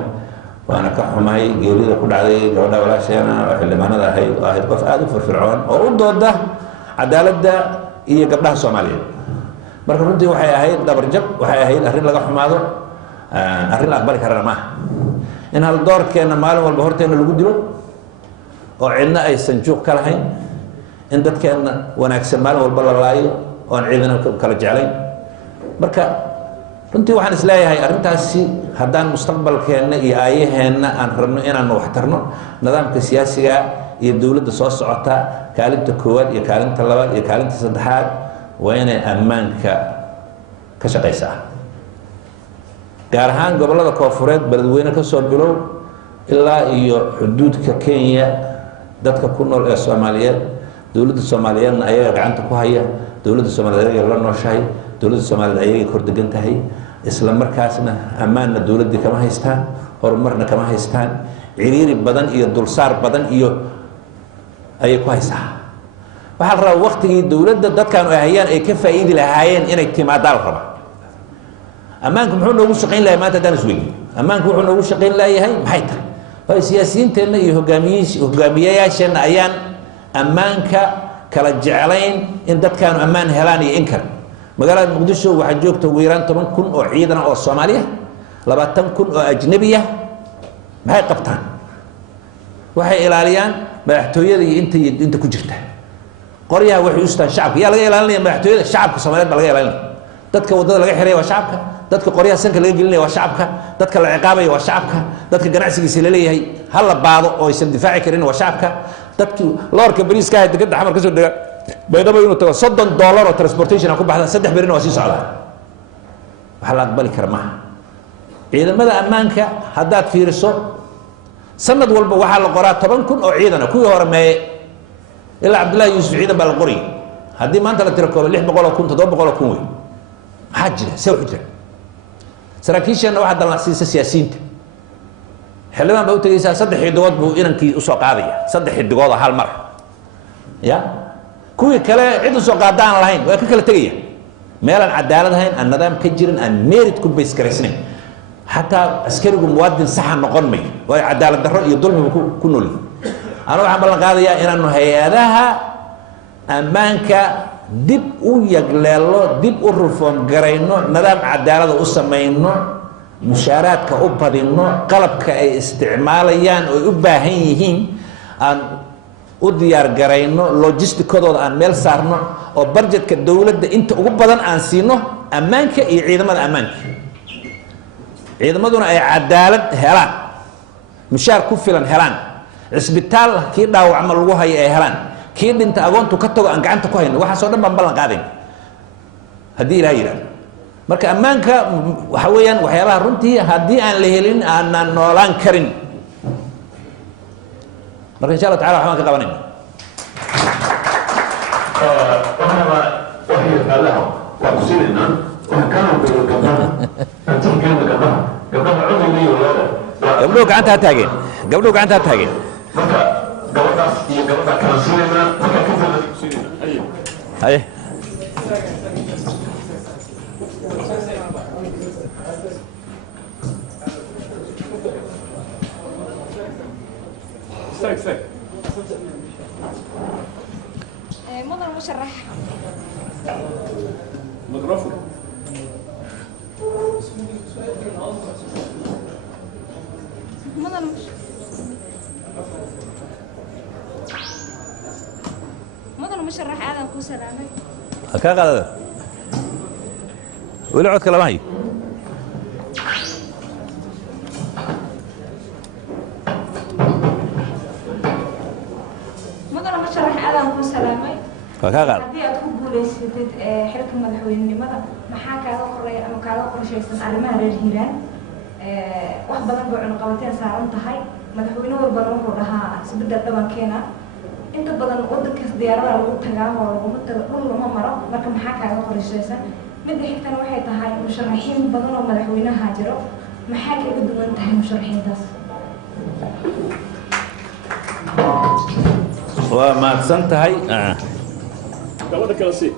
waana ka xumahay geerida ku dhacday gabadha walaasheena oo xildhibaanada ahayd oo ahayd qof aada u firfircoon oo u dooda cadaaladda iyo gabdhaha soomaaliyeed marka runtii waxay ahayd dabarjab waxay ahayd arrin laga xumaado arrin la aqbali karana maaha in hal doorkeenna maalin walba horteenna lagu dilo oo cidna aysan juuq ka lahayn in dadkeenna wanaagsan maalin walba la laayo oon ciidana kala jeclayn marka runtii waxaan isleeyahay arrintaasi haddaan mustaqbalkeenna iyo aayaheenna aan rabno inaan waxtarno nidaamka siyaasiga iyo dowladda soo socota kaalinta koowaad iyo kaalinta labaad iyo kaalinta saddexaad waa inay ammaanka ka shaqaysaa gaar ahaan gobollada koofureed beledweyne ka soo bilow ilaa iyo xuduudka kenya dadka ku nool ee soomaaliyeed dowladda soomaaliyeedna ayaga gacanta ku haya dowladda soomaaliyeed ayaga la nooshahay dowladda soomaaliyeed ayagay kor degan tahay isla markaasna ammaanna dowladdii kama haystaan horumarna kama haystaan ciriiri badan iyo dulsaar badan iyo ayay ku haysaa waxaa la rabaa waktigii dowladda dadkan ay hayaan ay ka faa'iidi lahaayeen inay timaadaa la rabaa ammaanku muxuu noogu shaqayn lahay maanta haddaan isweydiin ammaanku wuxuu noogu shaqayn layahay maxay tahay waayo siyaasiyiinteenna iyo hogaamiyayaasheenna ayaan ammaanka kala jeclayn in dadkaanu ammaan helaan iyo in kale magaalada muqdisho waxaa joogta ugu yaraan 10 kun oo ciidan oo Soomaaliya 20 kun oo ajnabi ah maxay qabtaan waxay ilaaliyaan madaxtooyada iyo inta ku jirta qoryaha waxay u istaan shacabka yaa laga ilaalinaya madaxtooyada shacabka Soomaaliyeed baa laga ilaalinaya dadka wadada laga xiray waa shacabka dadka qoryaha sanka laga gelinaya waa shacabka dadka la ciqaabaya waa shacabka dadka ganacsigiisa la leeyahay hal la baado oo aysan difaaci karin waa shacabka dadkii loorka bariiska ah degada xamar ka soo dhaga baydhabo inuu tago $30 oo transportation ku baxda 3 berina waa sii socdaa waxa la aqbali kara maaha ciidamada ammaanka haddaad fiiriso sanad walba waxaa la qoraa 10 kun oo ciidan ah kuwii hore meeye ilaa Cabdullaahi Yuusuf ciidan baa la qoriyay haddii maanta la tiro koobo 600 kun 700 kun wey maxaa jira see wuxuu jira saraakiishana waxaa dalacsiisa siyaasiyiinta xildhibaan baa u tegaysaa 3 xidigood buu inankii u soo qaadaya 3 xidigood hal mar ya kuwii kale cid u soo qaada aan lahayn waa ka kala tegaya meelan cadaalad ahayn aan nidaam ka jirin aan merit ku base garaysnayn xataa askarigu muwaadin sax noqon may waa cadaalad darro iyo dulmi ku nool ana waxaan ballan qaadayaa inaanu hay-adaha ammaanka dib u yagleelo dib u reform garayno nidaam cadaalad u samayno mushaaraadka u badino qalabka ay isticmaalayaan oo u baahan yihiin aan u diyaar garayno logisticadooda aan meel saarno oo budgetka dawladda inta ugu badan aan siino ammaanka iyo ciidamada ammaanka ciidamaduna ay cadaalad helaan mushaar ku filan helaan cisbitaal kii dhaawacma lagu hayo ay helaan kii dhinta agoontu ka tago aan gacanta ku hayno waxaasoo dhan baan ballan qaadayn haddii ilaah yidhahdo marka ammaanka waxa weeyaan waxyaabaha runtii haddii aan la helin aanaan noolaan karin marka insha Allah taala waxaan ka qabanayna waxaan rabaa waxay allaha waa ku siinayna waxaan ka hadlayo gabdhaha antigeena gabdhaha cudurka iyo looda gabdhuhu gacanta ha taageen gabdhuhu gacanta ha taageen marka gabadhaas iyo gabadha kala siinayna marka ka fadlan siinayna haye استاك مدن مشرح ميكروفون مدن مشرح aadan ku salaamay ka qaadada weli codka lama hayo فكاغاد haddii aad ku guulaysatid xilka madaxweynenimada maxaa kaaga qoray ama kaaga qorshaysan arrimaha reer hiiraan wax badan buu cunaqabateen saaran tahay madaxweyne walbana wuxuu dhahaa isbedel dhabankeena inta badan wadankaas diyaarada lagu tagaa oo laguma tago dhul lama maro marka maxaa kaaga qorshaysan midda xigtana waxay tahay musharaxiin badan oo madaxweynaha jiro maxaa kaga duwan tahay musharaxiintaas waa mahadsan tahay gabadha kale sii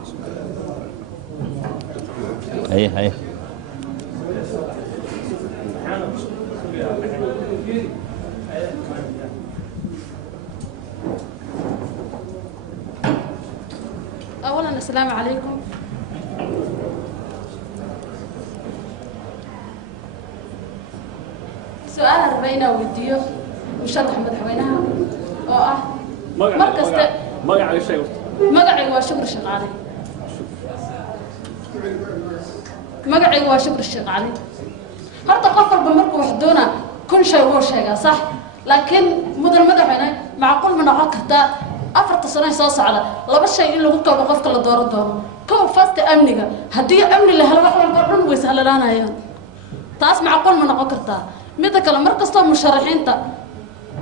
hay أولا السلام عليكم سؤال ربينا وديو مشرح مدحوينها مركز magacaaga sheeg مقعي وشكر الشغالي مقعي وشكر الشغالي هرتا قفل بمركو وحدونا كل شيء هو شيء صح لكن مدن مدحوينه معقول من عقد أفرط سنة صاص على لا بس شيء اللي قلته بقفك الدور الدور كم فاست أمنية هدي أمني اللي هلا وحول برن ويسهل لنا هي تاس معقول من عقدها متى كلام مركز طب مشرحين تا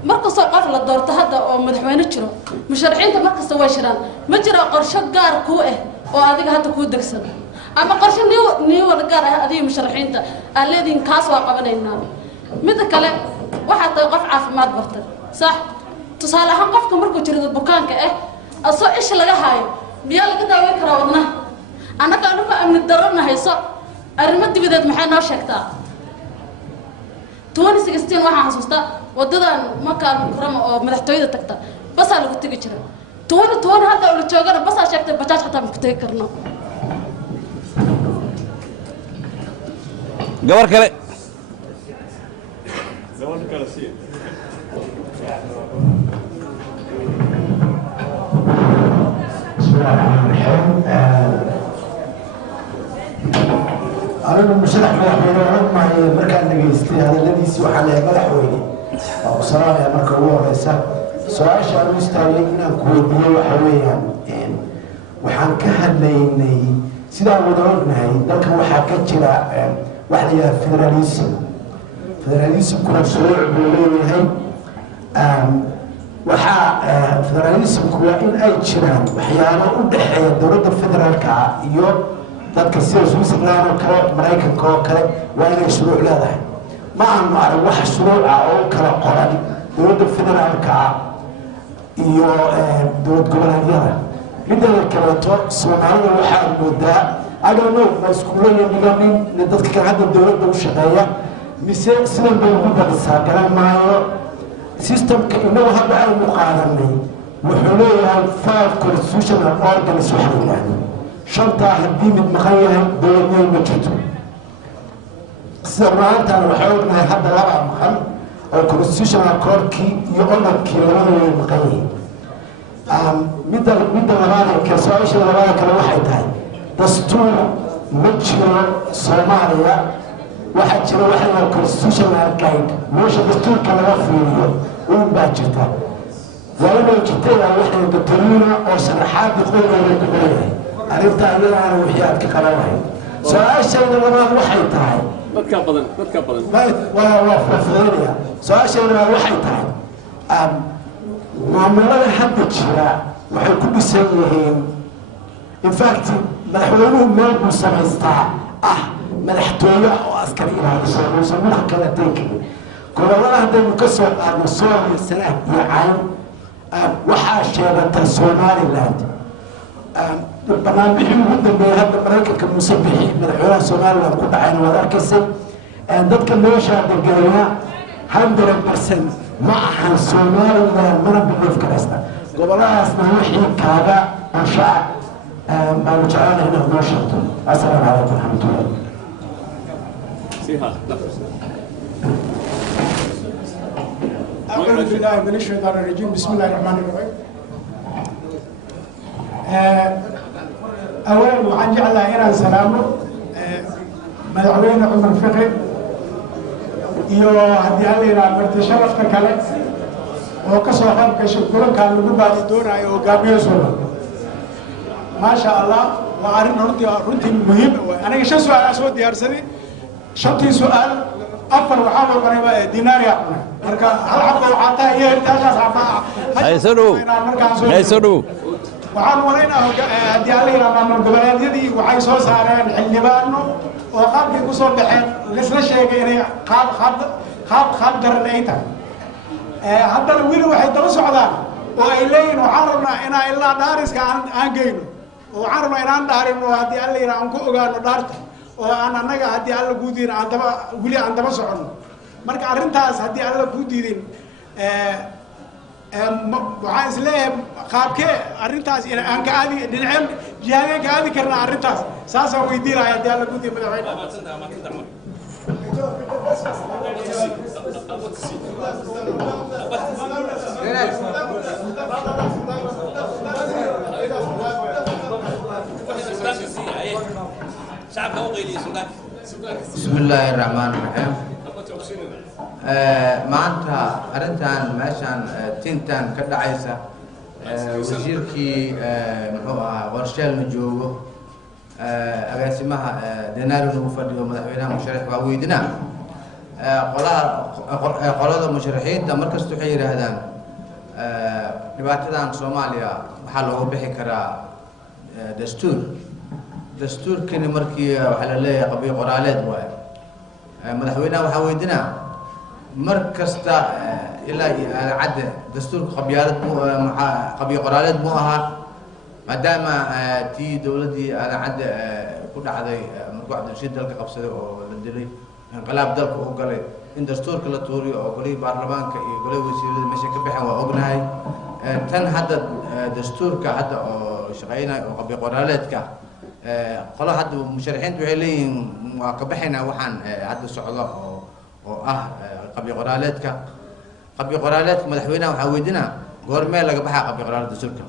مركز قفل الدور تهدى أو مدحوين تشرو مشرحين تا مركز تواشران مجرى قرشة جار كوه وهذيك هذا كود دكسر أما قرشة نيو الجار هذه مشرحين تا الذين كاسوا قبل النار متى كلام واحد يقف عافمات برتر صح tusaale ahaan qofka markuu jiro bukaanka asoo ish laga haayo miyaa laga daaweyn karaa wadnaha annaga anugu amni darana hayso arrimo dibadeed maxay noo sheegtaa 2016 waxaan xasuustaa wadadan makaan kurama oo madaxtooyada tagta basaa lagu tegi jira 2020 hadda ula joogana basaa sheegtay bajaaj xataa ma ku tegi karno gabar kale sii أنا المشرح مدحوينه معي مركز نجيستي هذا الذي سوى عليه مدحويني أو صراحة يا مركز هو رئيسه سؤال شعر مستعجلين كودية وحويها وحن كهليني سيدا ودورنا هاي ذلك هو حكى كذا واحد يا فدراليسم كنا سريع بولي هاي waxaa federalismku waa in ay jiraan waxyaabo u dhexeeya dowladda federaalka iyo dadka sida Switzerland oo kale Mareykanka oo kale waa inay shuruuc leedahay ma aanu arag wax shuruuc ah oo kala qoran dowladda federaalka iyo dowlad goboleedyada midda kaleeto Soomaalida waxaa moodaa adoo mas'uuliyiin dhiganin dadka hadda dowladda u shaqeeya mise sidan bay ugu badsaa garan maayo systemka inuu hadda ay muqaadanay wuxuu leeyahay 5 constitutional organs waxa la yiraahdo shanta haddii mid maqan yahay dowladnimo ma jirto sirraantan waxay ognahay hadda laba maqan oo constitutional courtkii iyo organkii labadooda maqan yihiin midda labaad ee su-aasha labaad kale waxay tahay dastuur ma jiro Soomaaliya waxaa jira waxa la constitutional guide meesha dastuurka laga fiiriyo uun baa jirta waliba jirtay waxay dadweynaha oo sharaxaad qodobbada ku leeyahay arrinta ayadana wixii aad ka qabanahay su-aasha labaad waxay tahay dadka badan waa fafadaya su-aasha labaad waxay tahay maamulada hadda jira waxay ku dhisan yihiin in fact madaxweynuhu meel buu samaystaa madaxtooye oo askari ilaaliso oo marka kala teekay gobolada haddaynu ka soo qaadno Soomaaliya Sanaag iyo Cayn waxaa sheegata Somaliland barnaamijkii ugu dambeeyay hadda Mareykanka Muuse Bixi madaxweynaha Somaliland ku dhacayna waad arkaysay dadka meesha deganaa 100% ma ahan Somaliland mana bixin karasta goboladaasna wixii kaaga anshax baan jecelahay inaad noo sheegto assalaamu calaykum waraxmatullahi أعوذ بالله من الشيطان الرجيم بسم الله الرحمن الرحيم أولا وعن جعل إيران سلامه مدعوين عمر فقه iyo haddii aan la yidhaha marti sharafka kale oo ka soo qayb gashay kulankan lagu baadi doonayo hogaamiye suuban maasha allah waa arrin runtii muhiim waay aniga 5 su'aal soo diyaarsaday 5 su'aal afar waxaa loo qoray dinaariya marka hal xabba waxaa tahay iyo intaas xabba haysadhow waxaan walaynaa haddii alla yidhaahdo maamul goboleedyadii waxay soo saareen xildhibaano oo qaabkay ku soo baxeen laisla sheegay inay qaab daran ay tahay haddana weli waxay daba socdaan oo ay leeyihin waxaan rabnaa inaa ilaa dhaariska aan geyno oo waxaan rabnaa inaan dhaarin oo haddii alla yidhaha aan ku ogaano dhaarta oo aan annaga haddii alla kuu diidin weli aan daba soconno marka arrintaas haddii alla kuu diidin waxaan is leeyahay qaabkee arrintaas aan ka aadi dhinaceen jihadeen ka aadi karnaa arrintaas saasaan weydiinaya haddii alla kuu diidin madaxweyne بسم الله الرحمن الرحيم maanta arrintan meeshaan tintan ka dhacaysa wasiirkii muxuu ahaa qorsheelna joogo agaasimaha denaari lagu fadhiyo madaxweynaha musharax waa weydinaa qolada musharaxiinta markasta waxay yidhaahdaan dhibaatadan soomaaliya waxaa looga bixi karaa dastuurkani markii waxaa la leeyahay qabiil qoraaleed waaye madaxweynaha waxaa weydinaa mar kasta ilaa cadde dastuurka qabiil qoraaleed mu ahaa maadaama tii dowladdii cadde ku dhacday markuu cabdirashiid dalka qabsaday oo la dilay inqilaab dalka u galay in dastuurka la tuuriyo oo golihii baarlamaanka iyo golihii wasiirada meesha ka baxeen waa ognahay tan hadda dastuurka hadda oo shaqeynaya oo qabiil qoraaleedka qola hadda musharaxiintu waxay leeyihiin waa ka baxaynaa waxaan hadda socdo oo ah qabiil qoraaleedka madaxweynaha waxaa weydinaa goormee laga baxaa qabiil qoraaleed dastuurka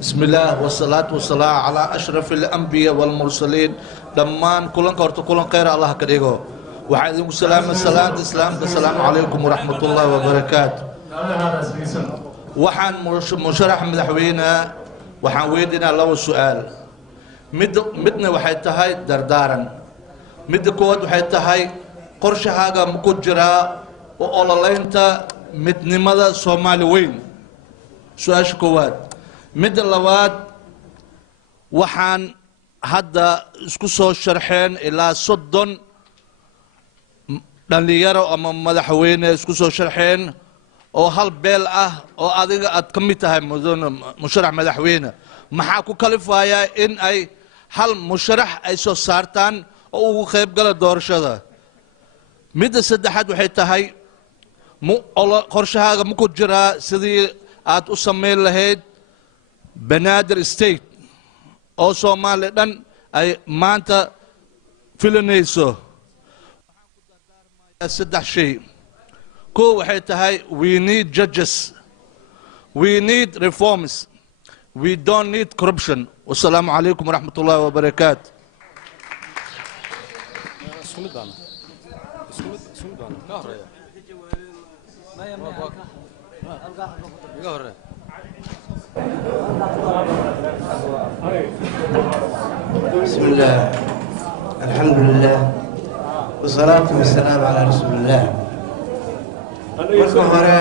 بسم الله والصلاة والسلام على أشرف الأنبياء والمرسلين دمان كلن كورت كلن خير الله كريغو وعليكم السلام السلام عليكم ورحمة الله وبركاته وحن مشرح مدحوينا وحن ويدنا لو السؤال مدنا waxay tahay dardaaran mid kood waxay tahay qorshahaaga ma ku jira oo ololaynta midnimada Soomaali weyn su'aasha koowaad midda labaad waxaan hadda isku soo sharxeen ilaa 30 dhalinyaro ama madaxweyne isku soo sharxeen oo hal beel ah oo adiga aad ka mid tahay musharax madaxweyne maxaa ku kalifayaa in ay hal musharax ay soo saartaan oo ugu qayb gala doorashada midda saddexaad waxay tahay qorshahaaga ma ku jiraa sidii aad u samayn lahayd banaadir state oo Soomaaliya dhan ay maanta filanayso saddex shay koo waxay tahay we need judges we need reforms we don't need corruption wassalaamu calaykum waraxmatullaahi wabarakaatu بسم الله الحمد لله والصلاة والسلام على رسول الله marka hore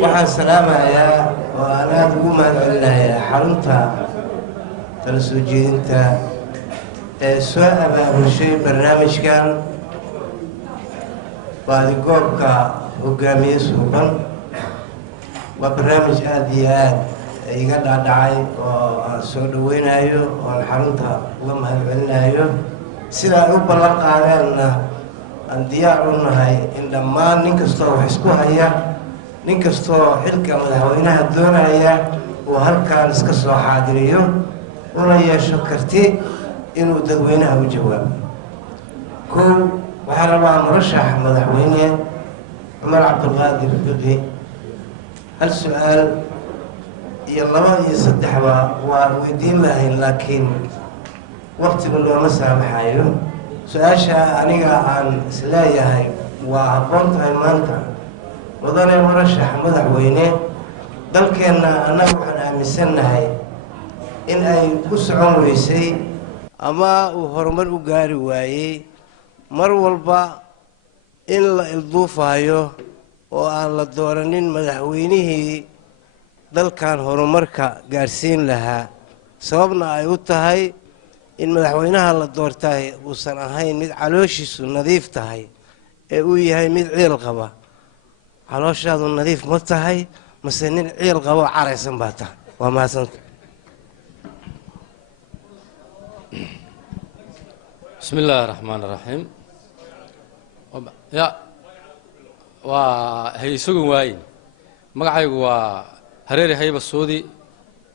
waxaan salaamayaa oo aan aada ugu mahadcelinayaa xarunta tala soo jeedinta ee soo abaabushay barnaamijkan baadigoobka hogaamiye suuban waa barnaamij aada iyo aad iga dhaadhacay oo aan soo dhaweynayo oo aan xarunta uga mahadcelinayo sida ay u ballan qaadeenna aan diyaar u nahay in dhammaan nin kastoo wax isku haya nin kastoo xilka madaxweynaha doonaya uu halkaan iska soo xaadiriyo una yeesho karti inuu dadweynaha u jawaabo kow waxaa rabaa murashax madaxweyne cumar cabdulqaadir fiqi hal su-aal iyo 2 iyo 3ba waan weydiin lahayn laakiin waqtigu looma saamaxayo su-aasha aniga aan isleeyahay waa habboon tahay maanta mudane murashax madaxweyne dalkeenna annaga waxaan aaminsannahay in ay ku socon weysay ama uu horumar u gaari waayey mar walba in la ilduufayo oo aan la dooranin madaxweynihii dalkan horumarka gaarsiin lahaa sababna ay u tahay in madaxweynaha la doortay uusan ahayn mid calooshiisu nadiif tahay ee uu yahay mid ciil qaba calooshaadu nadiif ma tahay mase nin ciil qabo caraysan baa tahay waa mahadsanta بسم الله الرحمن الرحيم يا وهي سوق واين مقعي وهريري هيب السعودي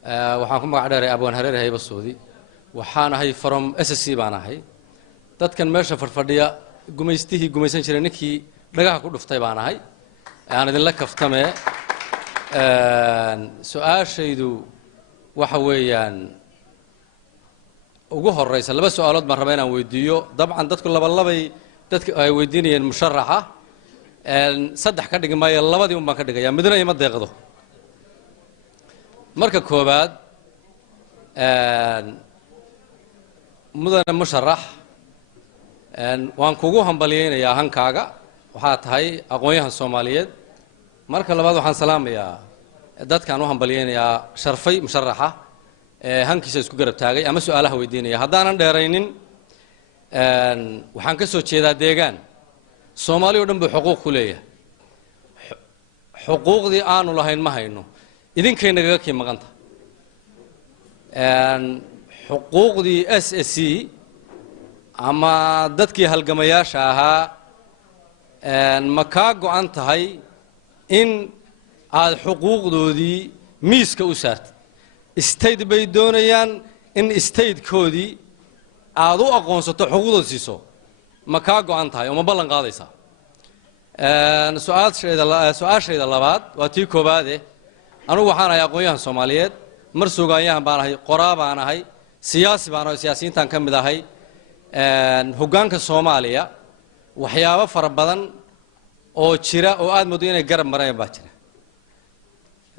وحنكم مقعد أبوان هريري هيب السعودي وحنا هي فرم أساسي بانا هي تذكر مرشة فرفردية قميستيه قميسان شرنكي رجع كله في طيبانا هاي يعني ذلك كفتمه سؤال شيدو وحويان ugu horeysa laba su'aalood baan rabaa inaan weydiiyo dabcan dadku dadka ay weydiinayeen musharaxa saddex ka dhigi maayo labadii un baan ka dhigayaa midna ima deeqdo marka koobaad mudane musharax waan kugu hambaliyeynayaa hankaaga waxaa tahay aqoon-yahan Soomaaliyeed marka labaad waxaan salaamayaa dadkaan u hambaliyeynayaa sharfay musharaxa hankiisa isku garab taagay ama su'aalaha weydiinaya haddaanan dheeraynin waxaan ka soo jeedaa deegaan Soomaali oo dhan buu xuquuq ku leeyahay xuquuqdii aanu lahayn ma hayno idinkayna gaga kii maqanta xuquuqdii SSC ama dadkii halgamayaasha ahaa ma kaa go'an tahay in aad xuquuqdoodii miiska u saartid state bay doonayaan in state-koodii aad u aqoonsato xuquuqdooda siiso ma kaa go'an tahay oo ma ballan qaadaysaa su-aashayda labaad waa tii koobaade anugu waxaan ahay aqoon-yahan Soomaaliyeed mar suugaanyahan baan ahay qoraa baan ahay siyaasi baan ahay siyaasiyiintan ka mid ahay hoggaanka Soomaaliya waxyaabo fara badan oo jira oo aad moodo inay garab mareen baa jira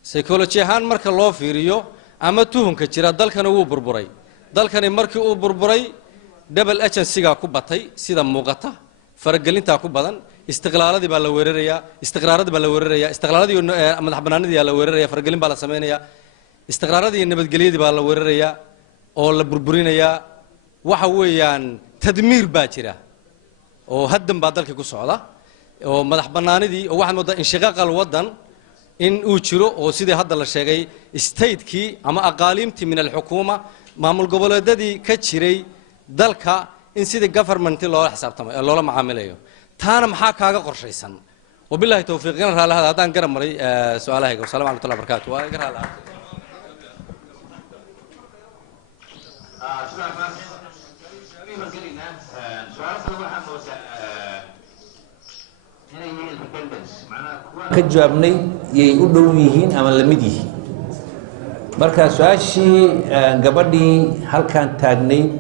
psychology ahaan marka loo fiiriyo ama tuhunka jira dalkan uu burburay dalkani markii uu burburay double agency-ga ku batay sida muuqata faragelinta ku badan istiqlaaladii baa la weerarayaa istiqraaradii baa la weerarayaa istiqlaaladii madax banaanidii la weerarayaa faragelin baa la sameeyaa istiqraaradii nabadgelyadii baa la weerarayaa oo la burburinayaa waxa weeyaan tadmiir baa jira oo haddan baa dalkii ku socda oo madax banaanidii oo waxa moodaa inshiqaaqal wadan in uu jiro oo sidii hadda la sheegay state-kii ama aqaaliimtii min al-xukuuma maamul goboleedadii ka jiray dalka in sidii government loola xisaabtamo ee loola macaamilayo taana maxaa kaaga qorshaysan wabillahi tawfiiqina raalaha hadaan garab maray su'aalahayga wasalaamu alaykum wa barakaatuh waa iga raalaha ka jawaabnay yay u dhow yihiin ama la mid yihiin marka su-aashii gabadhii halkan taagnayd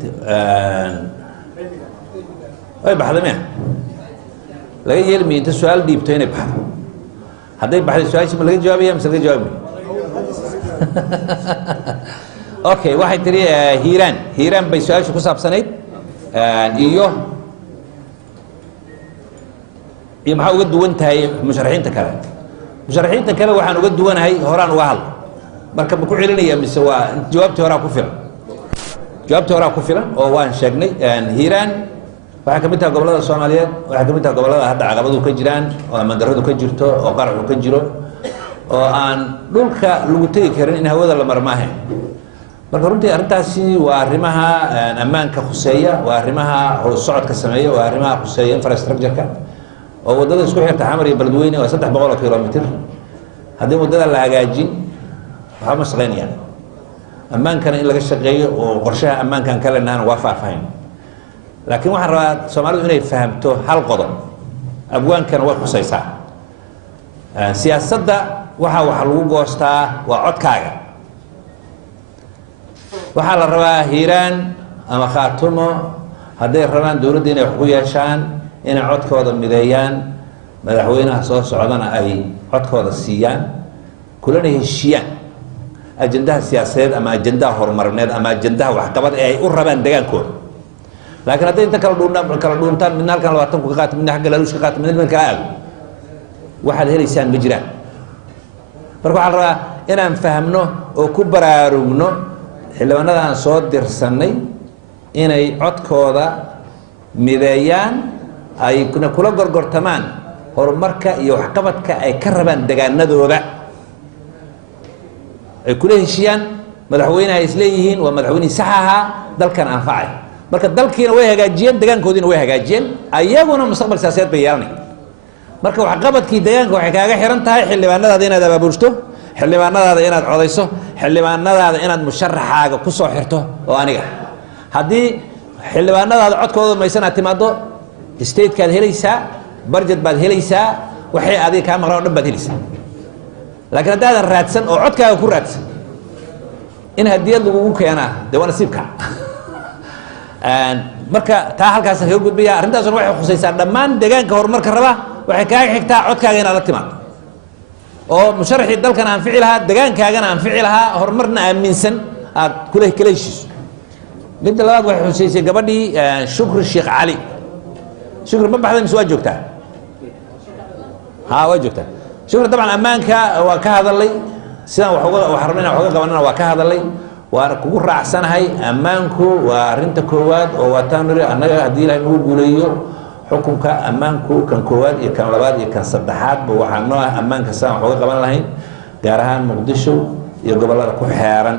way baxday miya laga yeelmi inta su-aal dhiibto inay baxdo hadday baxday su-aashii ma laga jawaabaya mise laga jawaabi okay waxay tiri hiiraan bay su-aashu ku saabsanayd iyo maxaa uga duwan tahay musharaxiinta kale waxaan uga duwanahay horaan uga hadla marka ma ku celinaya mise waa jawaabtii horaa ku filan oo waan sheegnay hiiraan waxay ka mid tahay gobollada Soomaaliyeed waxay ka mid tahay gobollada hadda caqabadu ka jiraan oo mandaradu ka jirto oo qaraxu ka jiro oo aan dhulka lagu tegi karin in hawada la marmaahay marka runtii arrintaasi waa arrimaha ammaanka khuseeya waa arrimaha socodka sameeya waa arrimaha khuseeya infrastructure-ka oo wadada isku xirta xamar iyo Beledweyne waa 300 kilomitir haddii wadada la hagaajin waxaa ma shaqeynayaan ammaankana in laga shaqeeyo oo qorshaha ammaankan kale naan waa faahfaahin laakiin waxaan rabaa Soomaalidu inay fahamto hal qodob abwaankana way khusaysaa siyaasadda waxa lagu goostaa waa codkaaga waxaa la rabaa hiiraan ama khaatumo hadday rabaan dowladda inay wax ku yeeshaan inay codkooda mideeyaan madaxweynaha soo socdana ay codkooda siiyaan kulana heshiiyaan ajendaha siyaasadeed ama ajendaha horumarineed ama ajendaha waxqabad ee ay u rabaan degaankooda. laakiin hadday inta kala dhuuntaan midna halkan 20 ku qaata midna xagga laaluush ka qaata midna kala aado waxaad helaysaan ma jiraan. marka waxaan rabaa inaan fahamno oo ku baraarugno xildhibaanada aan soo dirsanay inay codkooda mideeyaan ay kula gorgortamaan horumarka iyo waxqabadka ay ka rabaan degaanadooda ay kula heshiiyaan madaxweynaha ay isleeyihiin waa madaxweynihii sax ahaa dalkan anfacay. marka dalkiina way hagaajiyeen degaankoodiina way hagaajiyeen ayaguna mustaqbal siyaasadeed bay yeelanay. marka waxqabadkii deegaanka waxay kaaga xiran tahay xildhibaanadaada inaad abaabulto, xildhibaanadaada inaad codayso, xildhibaanadaada inaad musharaxaaga ku soo xirto oo aniga haddii xildhibaanadaada codkooda maysan aad timaado statekaad helaysaa, budget baad helaysaa, waxay adiga kaa maqlaan oo dhan baad helaysaa. laakiin haddaadan raadsan oo codkaaga ku raadsan in hadiyad lagugu keenaa dee waa nasiibka. marka taa halkaasaan kaga gudbaya. arrintaasuna waxay khusaysaa dhammaan deegaanka horumarka raba waxay kaaga xigtaa codkaaga inaad la timaado oo musharaxii dalkan anfici lahaa degaankaagana anfici lahaa horumarna aaminsan aad kala heshiiso. midda labaad waxay xusaysay gabadhii shukri sheekh cali. shukri ma baxday mise waa joogtaa? waa joogtaa. shukri dabcan ammaanka waa ka hadalay sidaan wax rabna inaan waxga qabanana waa ka hadalay waana kugu raacsanahay. ammaanku waa arrinta koowaad oo waataan niri annaga haddii ilaahay nagu guuleeyo xukunka ammaanku kan koowaad iyo kan labaad iyo kan saddexaadba waxaa noo ah ammaanka sidaan waxuga qaban lahayn gaar ahaan muqdisho iyo gobollada ku xeeran.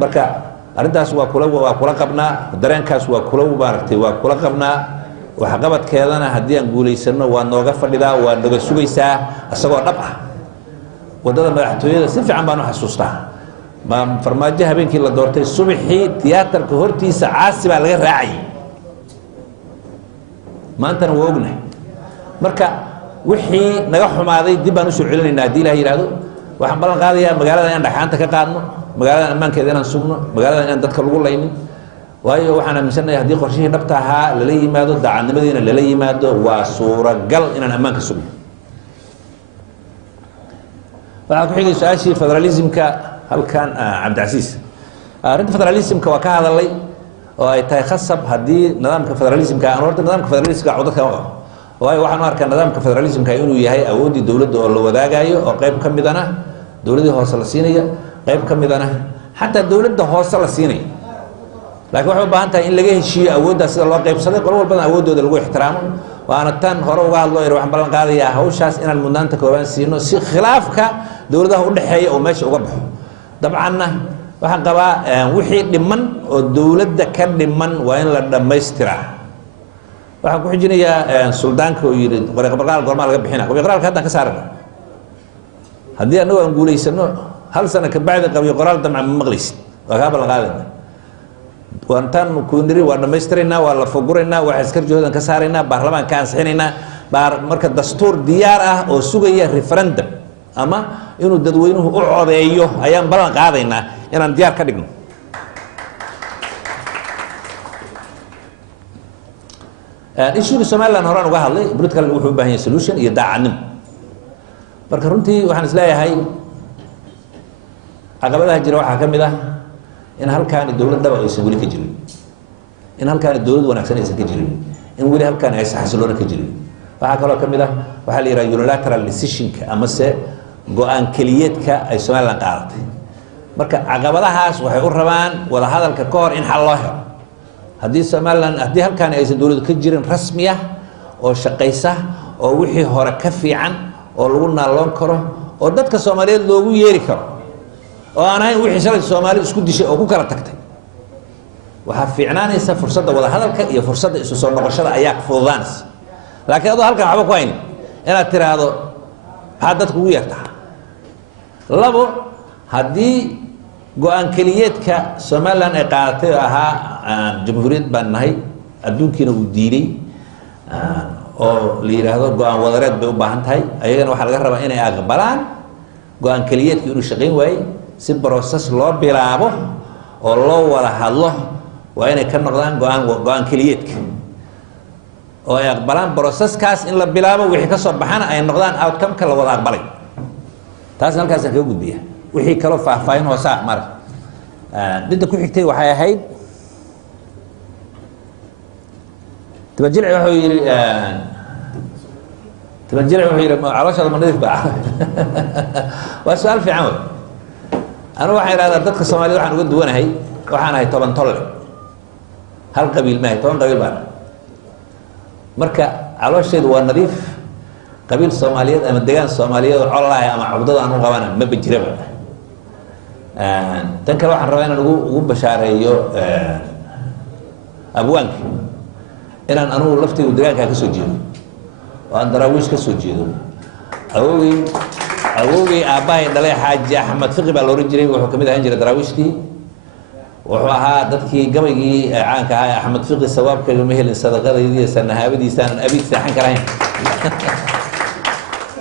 marka arrintaas waa kula qabnaa, dareenkaas waa kula maaragtay waa kula qabnaa. waxqabadkeedana haddii aan guulaysano waa nooga fadhidaa, waa naga sugaysaa isagoo dhab ah. waddada madaxtooyada si fiican baan u xasuustaa. farmaajo habeenkii la doortay subaxii tiyaatarka hortiisa caasi baa laga raacayay. maantana waa ognahay. marka wixii naga xumaaday dib baan usoo celinaynaa haddii ilaah yidhaahdo. waxaan ballan qaadayaa magaalada inaan dhagxaanta ka qaadno, magaalada ammaankeeda inaan sugno, magaalada inaan dadka lagu laynin. waayo waxaan aaminsanahay haddii qorshihii dhabta ahaa lala yimaado daacadnimadiina lala yimaado waa suuragal inaan ammaanka sugno. waxaa ku xigay su-aashii federalismka halkan cabdicasiis. arrinta federalismka waa ka hadalay oo ay tahay khasab haddii nidaamka federalismka aan horta nidaamka federalismka codad kama qabo. waayo waxaan u arkaa nidaamka federalismka inuu yahay awooddii dowladda oo la wadaagayo oo qayb ka midana dowladii hoose la siinaya, qayb ka midana xataa dowladda hoose la siinaya. laakiin waxay u baahan tahay in laga heshiiyo awooddaas sida loo qaybsaday qolo walbana awooddooda lagu ixtiraamo. waana tan hore uga hadloo yidhi waxaan ballan qaadayaa hawshaas inaan mudnaanta koobaan siino si khilaafka dowladaha u dhexeeya oo meesha uga baxo. dabcanna waxaan qabaa wixii dhiman oo dowladda ka dhiman waa in la dhammaystiraa. waxaan ku xijinayaa suldaanka oo yidhi qoryaqoraal goormaa laga bixina. qoryaqoraalka haddaan ka saarana haddii annagu aan guulaysano hal sano ka bacdi qoryaqoraal damca ma maqlaysid waa kaa ballan qaadayna. waantaan kuuniri waa dhammaystiraynaa, waa la foguraynaa, waa askarjoodan ka saaraynaa, baarlamaan ka ansixinaynaa. marka dastuur diyaar ah oo sugaya referendum ama inuu dadweynuhu u codeeyo ayaan ballan qaadaynaa inaan diyaar ka dhigno. issuega somaliland horaan uga hadlay politicalna wuxuu u baahan yahay solution iyo daacadnimo. marka runtii waxaan isleeyahay caqabadaha jira waxaa ka mid ah in halkaani dowlad dhaba aysan weli ka jirin, in halkaani dowlad wanaagsan aysan ka jirin, in weli halkaani aysan xasiloona ka jirin. waxaa kaloo ka mid ah waxaa la yidhaha unilateral decisionka amase go-aan keliyeedka ay somaliland qaadatay. marka caqabadahaas waxay u rabaan wada hadalka ka hor in xal loo helo. haddii somaliland haddii halkaani aysan dowladu ka jirin rasmi ah oo shaqaysa oo wixii hore ka fiican oo lagu naalloon karo oo dadka soomaaliyeed loogu yeeri karo oo aan ahayn wixii shalay soomaali isku dishay oo ku kala tagtay, waxaa fiicnaanaysa fursadda wada hadalka iyo fursadda isu soo noqoshada ayaa fududaanaysa. laakiin adoo halkan waxba ku haynin inaad tiraahdo maxaad dadka ugu yeertaa. labo, haddii go-aan keliyeedka somaliland ay qaadatay oo ahaa jamhuuriyad baan nahay adduunkiina uu diiday oo la yidhaahdo go-aan wadareed bay u baahan tahay, ayagana waxaa laga rabaa inay aqbalaan go-aan keliyeedka inuu shaqayn waayey. si broses loo bilaabo oo loo wada hadlo waa inay ka noqdaan go-aan keliyeedka oo ay aqbalaan broseskaas in la bilaabo wixii ka soo baxana ay noqdaan outcome-ka la wada aqbalay taas halkaasaan kaga gudbiya wixii kaloo faahfaahin hoosaa mara midda ku xigtay waxay ahayd tibajilci wuxuu yidhi calooshada ma nadiif baa waa su-aal fiican wey anigu waxaan idhahdaa dadka soomaaliyed waxaan uga duwanahay waxaan ahay 10 tolle hal qabiil maahay 10 qabiil baan marka caloosheedu waa nadiif qabiil soomaaliyeed ama degaan soomaaliyeed oo colahay ama cubdada aan u qabana maba jiraba tan kale waxaan rabaa inaan ugu bashaareeyo abwaanka inaan anugu laftigu degaankaa ka soo jeedo oo aan daraawiish ka soo jeedo awowgay aabbahay dhalay xaaji axmed fiqi baa la ohan jiray wuxuu kamid ahaan jiray daraawiishtii wuxuu ahaa dadkii gabaygii caanka ahaa axmed fiqi sawaabkayga ma helin sadaqadaydiiyo sanahaabadiisaanan abiid seexan karahayn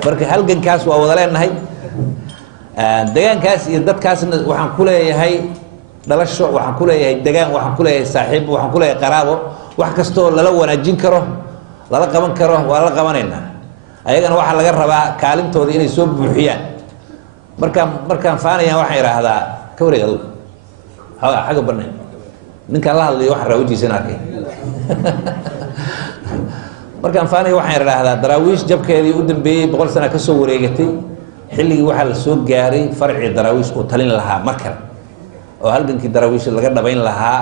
marka halgankaas waa wada leenahay degaankaas iyo dadkaasna waxaan ku leeyahay dhalasho waxaan ku leeyahay degaan waxaan ku leeyahay saaxiib waxaan ku leeyahay qaraabo wax kastoo lala wanaajin karo lala qaban karo waa la qabanaynaa ayagana waxaa laga rabaa kaalintooda inay soo buuxiyaan markaan faanayaan waxaan idhaahdaa ka wareeg adugu xagga barnayn ninkaan la hadlayo waxaan raawajiisana arkay markaan faanaya waxaan idhaahdaa daraawiish jabkeedii u dambeeyey 100 sana ka soo wareegatay xilligii waxaa la soo gaaray farcii daraawiish uu talin lahaa mar kale oo halgankii daraawiish laga dhabayn lahaa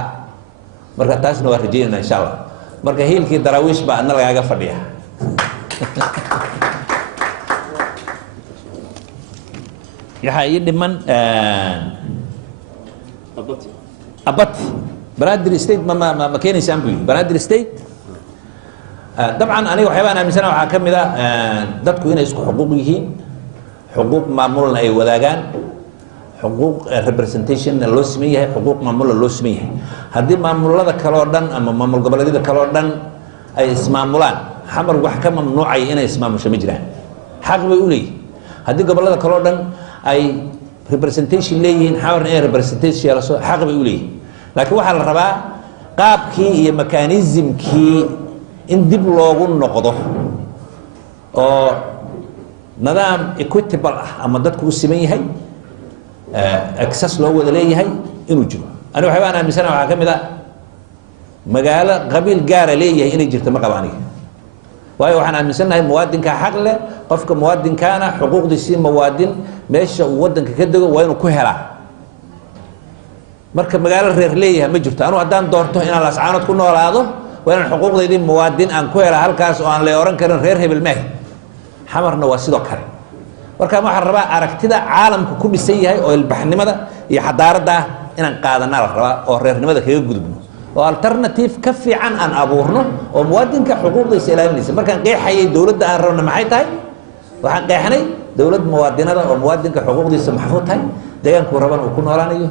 marka taasna waa rajeynayna insha allah marka hiilkii daraawiish baa adna lagaaga fadhiya waxaa ii dhiman abati banaadir state ma keenaysaan buu yidhi banaadir state dabcan aniga waxyaabaan aaminsana waxaa ka mid a dadku inay isku xuquuq yihiin xuquuq maamulna ay wadaagaan xuquuq representationna loo siman yahay xuquuq maamulna loo siman yahay haddii maamulada kale oo dhan ama maamul goboleedyada kale oo dhan ay ismaamulaan xamar wax ka mamnuucay inay ismaamusho ma jiraan xaq bay u leeyihin haddii gobolada kale oo dhan ay representation leeyihiin xamarna inay representation yeelaso xaq bay u leeyihin laakiin waxaa la rabaa qaabkii iyo mechanismkii in dib loogu noqdo oo nidaam equitable ah ama dadku u siman yahay access loo wada leeyahay inuu jiro aniga waxyaabaan aaminsana waxaa ka mid a magaalo qabiil gaara leeyahay inay jirto ma qaba aniga waayo waxaan aaminsannahay muwaadinkaa xaq leh qofka muwaadinkaana xuquuqdiisii muwaadin meesha uu waddanka ka dego waa inuu ku helaa marka magaalo reer leeyahay ma jirto anugu haddaan doorto inaan lascaanood ku noolaado waa inaan xuquuqdaydii muwaadin aan ku helaa halkaas oo aan la oran karin reer hebel maahi xamarna waa sidoo kale markaan waxaan rabaa aragtida caalamku ku dhisan yahay oo ilbaxnimada iyo xadaaradda ah inaan qaadanaa la rabaa oo reernimada kaga gudubno oo alternative ka fiican aan abuurno oo muwaadinka xuquuqdiisa ilaalinaysa markaan qeexayay dowladda aan rabna maxay tahay waxaan qeexnay dowlad muwaadinada oo muwaadinka xuquuqdiisa maxfuud tahay deegaankuu rabana uu ku noolaanayo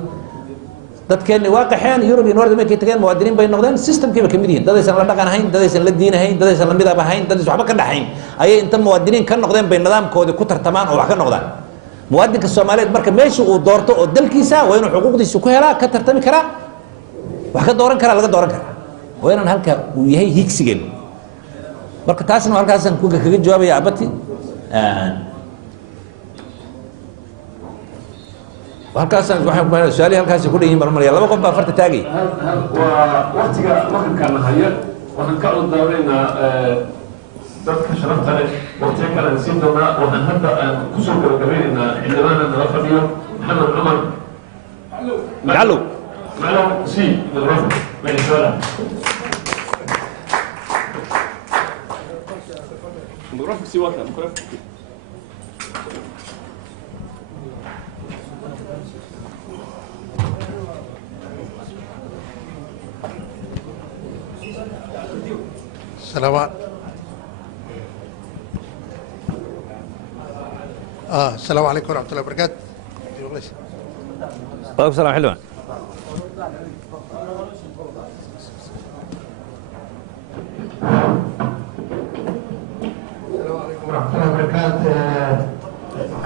dadkeenni waa qaxeen Europe iyo North America tageen muwaadiniin bay noqdeen systemkiiba kamid yihiin dadaysan la dhaqan ahayn dadaysan la diin ahayn dadaysan la midab ahayn dadaysan waxba ka dhaxayn ayay inta muwaadiniin ka noqdeen bay nidaamkoodii ku tartamaan oo wax ka noqdaan muwaadinka Soomaaliyeed marka meesha uu doorto oo dalkiisa waa inuu xuquuqdiisa ku helaa ka tartami karaa wax ka dooran karaa laga dooran karaa waa inaan halka uu yahay higsigeen marka taasna halkaasaan kaga jawaabaya abati halkaasaan waxaan ku su'aalaha halkaas ku dhigin marmaraya laba qof baa farta taagay waa waqtiga markan haya waxaan ka codaadeynaa dadka sharafta leh waqtiga kale aan siin doonaa waxaan hadda aan kusoo gabagabaynaynaa xildhibaana nala fadhiyo maxamed cumar macalow si mikrofon maisoola mikrofon si wata mikrofon السلام عليكم ورحمة الله وبركاته. وعليكم السلام حلوان. السلام عليكم ورحمة الله وبركاته.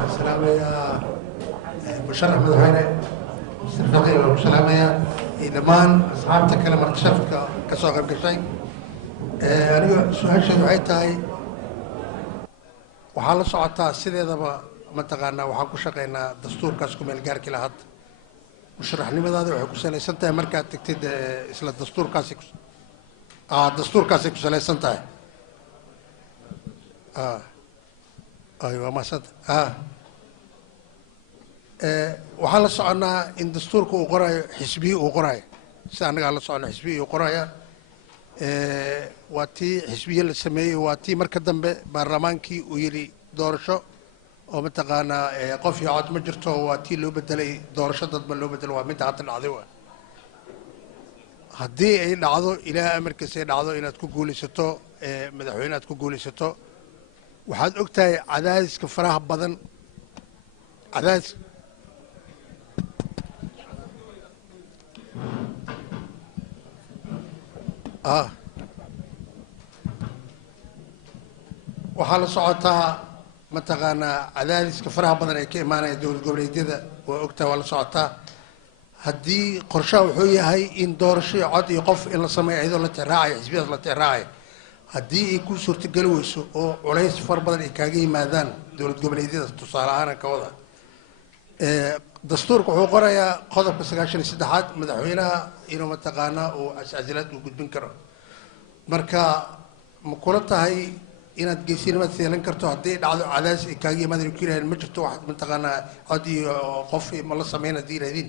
السلام يا مشرف مدحوينة مستر فقي والسلام يا إدمان أصحابتك لما اكتشفت كسوق القشي aniga su-aasheedu waxay tahay waxaa la socotaa sideedaba mataqaanaa waxaan ku shaqaynaa dastuurkaas ku meel gaarkii lahaad musharaxnimadaada waxay ku salaysan tahay markaad tegtid isla dastuurkaasi dastuurkaasay ku salaysan tahay waa mahadsantahay waxaan la soconnaa in dastuurka uu qoraayo xisbiyi uu qoraayo sida annagaa la soconna xisbiyi uu qoraya waa tii xisbiye la sameeyey waa tii marka dambe baarlamaankii uu yidhi doorasho oo mataqaanaa qof iyo cod ma jirto waa tii loo bedelay doorasho dadba loo bedelo waa midda hadda dhacday waa haddii ay dhacdo ilaaha amarkiisa ay dhacdo inaad ku guulaysato madaxweyne aad ku guulaysato waxaad og tahay cadaadiska faraha badan cadaadis waxaa la socotaa mataqaanaa cadaadiska faraha badan ay ka imaanaya dowlad goboleedyada waa ogtahay waa la socotaa haddii qorshaha wuxuu yahay in doorasho iyo cod iyo qof in la sameeyo iyadoo la tixraacaya xisbiyadaas la tixraacaya haddii ay ku suurtogeli weyso oo culays fara badan ay kaaga yimaadaan dowlad goboleedyada tusaale ahaan ka wada dastuurka wuxuu qorayaa qodobka 93aad madaxweynaha inuu mataqaanaa uu casilaad uu gudbin karo marka ma kula tahay inaad geesinimad seelan karto haddii dhacdo cadaadis ay kaaga yimaadaan ku yiraahdeen ma jirto wax mataqaanaa cod iyo qof ma la sameyn haddii yiraahdeen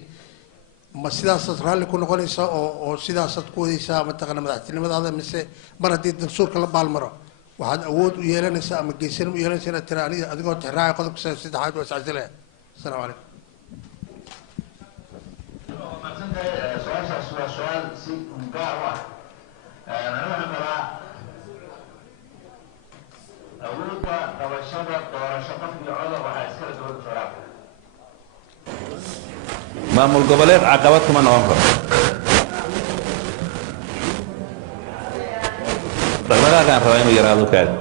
ma sidaasaad raalli ku noqonaysaa oo sidaasaad ku wadaysaa mataqaanaa madaxtinimadaada mise mar haddii dastuurka la baalmaro waxaad awood u yeelanaysaa ama geesinimo u yeelanaysaa inaad tira adigoo tixraacay qodobka 93aad waa iscasilaya asalaamu calaykum su-aashaas waa su-aal si gaar u ah aniga waxaan qabaa awoodda qabashada doorasho qof iyo coda waxaa iskale dowladda federaalka maamul goboleed caqabad kuma noqon karo dhaqdhaqaaqaan rabaa inuu yaraado kaadi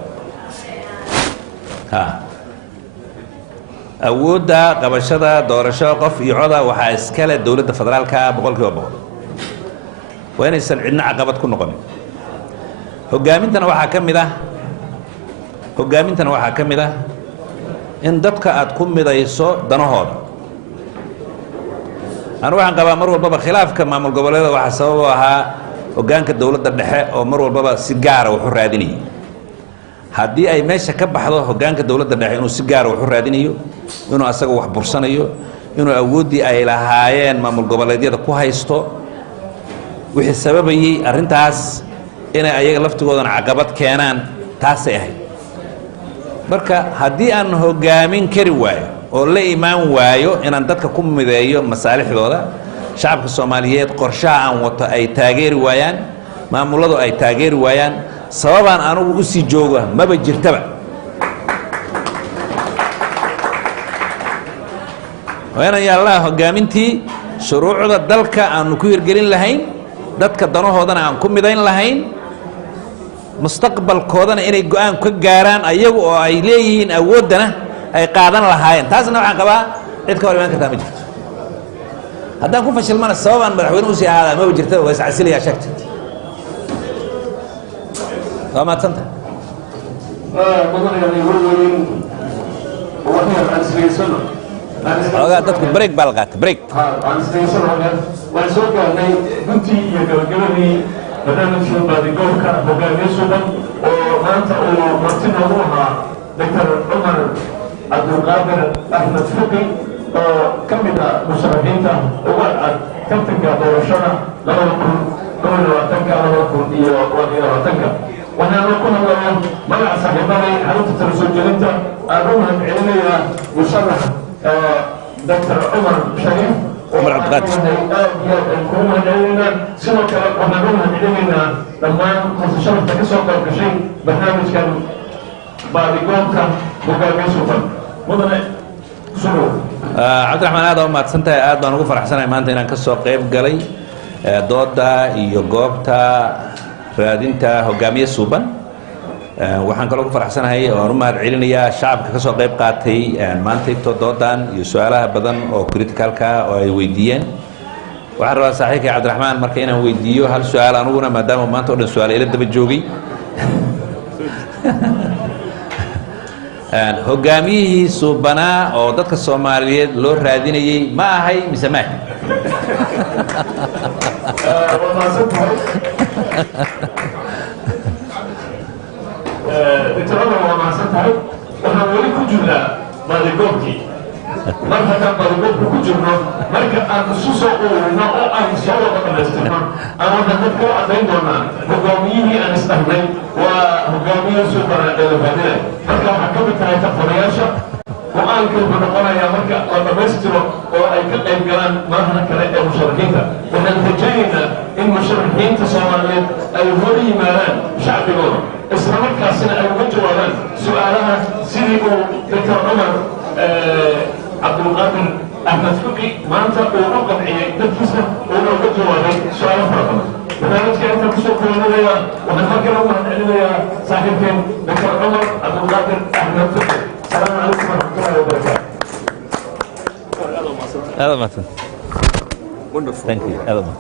awoodda qabashada doorasho qof iyo coda waxaa iskale dowladda federaalka 100% waa inaysan cidna caqabad ku noqonin hogaamintana waxaa ka mid ah in dadka aad ku midayso danahooda anu waxaan qabaa mar walbaba khilaafka maamul goboleeda waxaa sabab u ahaa hogaanka dowladda dhexe oo mar walbaba si gaara wax u raadinayay haddii ay meesha ka baxdo hogaanka dowladda dhexe inuu si gaara wax u raadinayo inuu asaga wax bursanayo inuu awooddii ay lahaayeen maamul goboleedyada ku haysto wixii sababayey arrintaas inay ayaga laftigoodana caqabad keenaan taasay ahayd marka haddii aan hogaamin kari waayo oo la imaan waayo inaan dadka ku mideeyo masaalixdooda shacabka soomaaliyeed qorshaha aan wato ay taageeri waayaan maamulladu ay taageeri waayaan sababaan anugu u sii jooga maba jirtaba waa inaan yaallaa hogaamintii shuruucda dalka aanu ku hirgelin lahayn dadka danahoodana aan ku midayn lahayn mustaqbalkoodana inay go-aan ka gaaraan ayagu oo ay leeyihiin awooddana ay qaadan lahaayeen taasna waxaan qabaa cid ka hor imaan kartaa ma jirto haddaan ku fashilmana sababaan madaxweyne usii ahaadaa maba jirtaba waa iscasilayaa sheegta waa mahadsanta xoogaa dadku break baa la qaata break waan soo gaarnay guntii iyo gabagabadii barnaamijka baadigoobka hogaamiye sugan oo maanta uu marti noogu ahaa doctor cumar cabdulqaadir axmed fuqi oo ka mid ah musharaxiinta uga cad tartanka doorashada 2021-2022 waxaana ku hadlaya magaca saaxiibaday xarunta tala soo jeedinta aan u mahadcelinayaa musharax doctor cumar shariif cumar cabdiqaadir aad iyo aad aan kugu mahadcelinaynaa sidoo kale waxaan u mahadcelinaynaa dhammaan mursasharafta ka soo qayb gashay barnaamijkan baadigoobka hogaamiye sugan mudane sugow cabdiraxmaan aad u mahadsantahay aad baan ugu faraxsanahay maanta inaan ka soo qayb galay dooda iyo goobta raadinta hogaamiye suuban waxaan kaloo ku faraxsanahay oo aan u mahadcelinayaa shacabka ka soo qayb qaatay maanta doodan iyo su-aalaha badan oo criticalka oo ay weydiiyeen waxaan rabaa saaxiibkay cabdiraxmaan marka inaan weydiiyo hal su-aal aniguna maadaama maanta o dhan su-aal ila daba joogay hogaamiyihii suubanaa oo dadka soomaaliyeed loo raadinayey ma ahay mise maah dictorada waa mahadsan tahay waxaan weli ku jirnaa baadigoobkii mar haddaan baadigoobka ku jirno marka aan isu soo uurino oo aan soo wada dhamaystirno aan waxaan dadka u caddayn doonaa hogaamiyihii aan isdhahnay waa hogaamiye suubanaa ee la raadinay marka waxaa ka mid tahay tartamayaasha go-aanka wuxuu noqonayaa marka la dhammaystiro oo ay ka qayb galaan madaxda kale ee musharaxiinta waxaan rajaynaynaa in musharaxiinta soomaaliyeed ay hor yimaadaan shacbigooda isla markaasina ay uga jawaabaan su-aalaha sidii uu doctor cumar cabdulqaadir axmed fuqi maanta uu u qanciyey dadkiisa uuna uga jawaabay su-aalo fara badan barnaamijka intaan kusoo koolinaya waxaan markale u mahadcelinayaa saaxiibkeen doctor cumar cabdulqaadir axmed fuqi السلام عليكم ورحمة الله وبركاته. هذا مثلا. Wonderful. Thank you. هذا مثلا.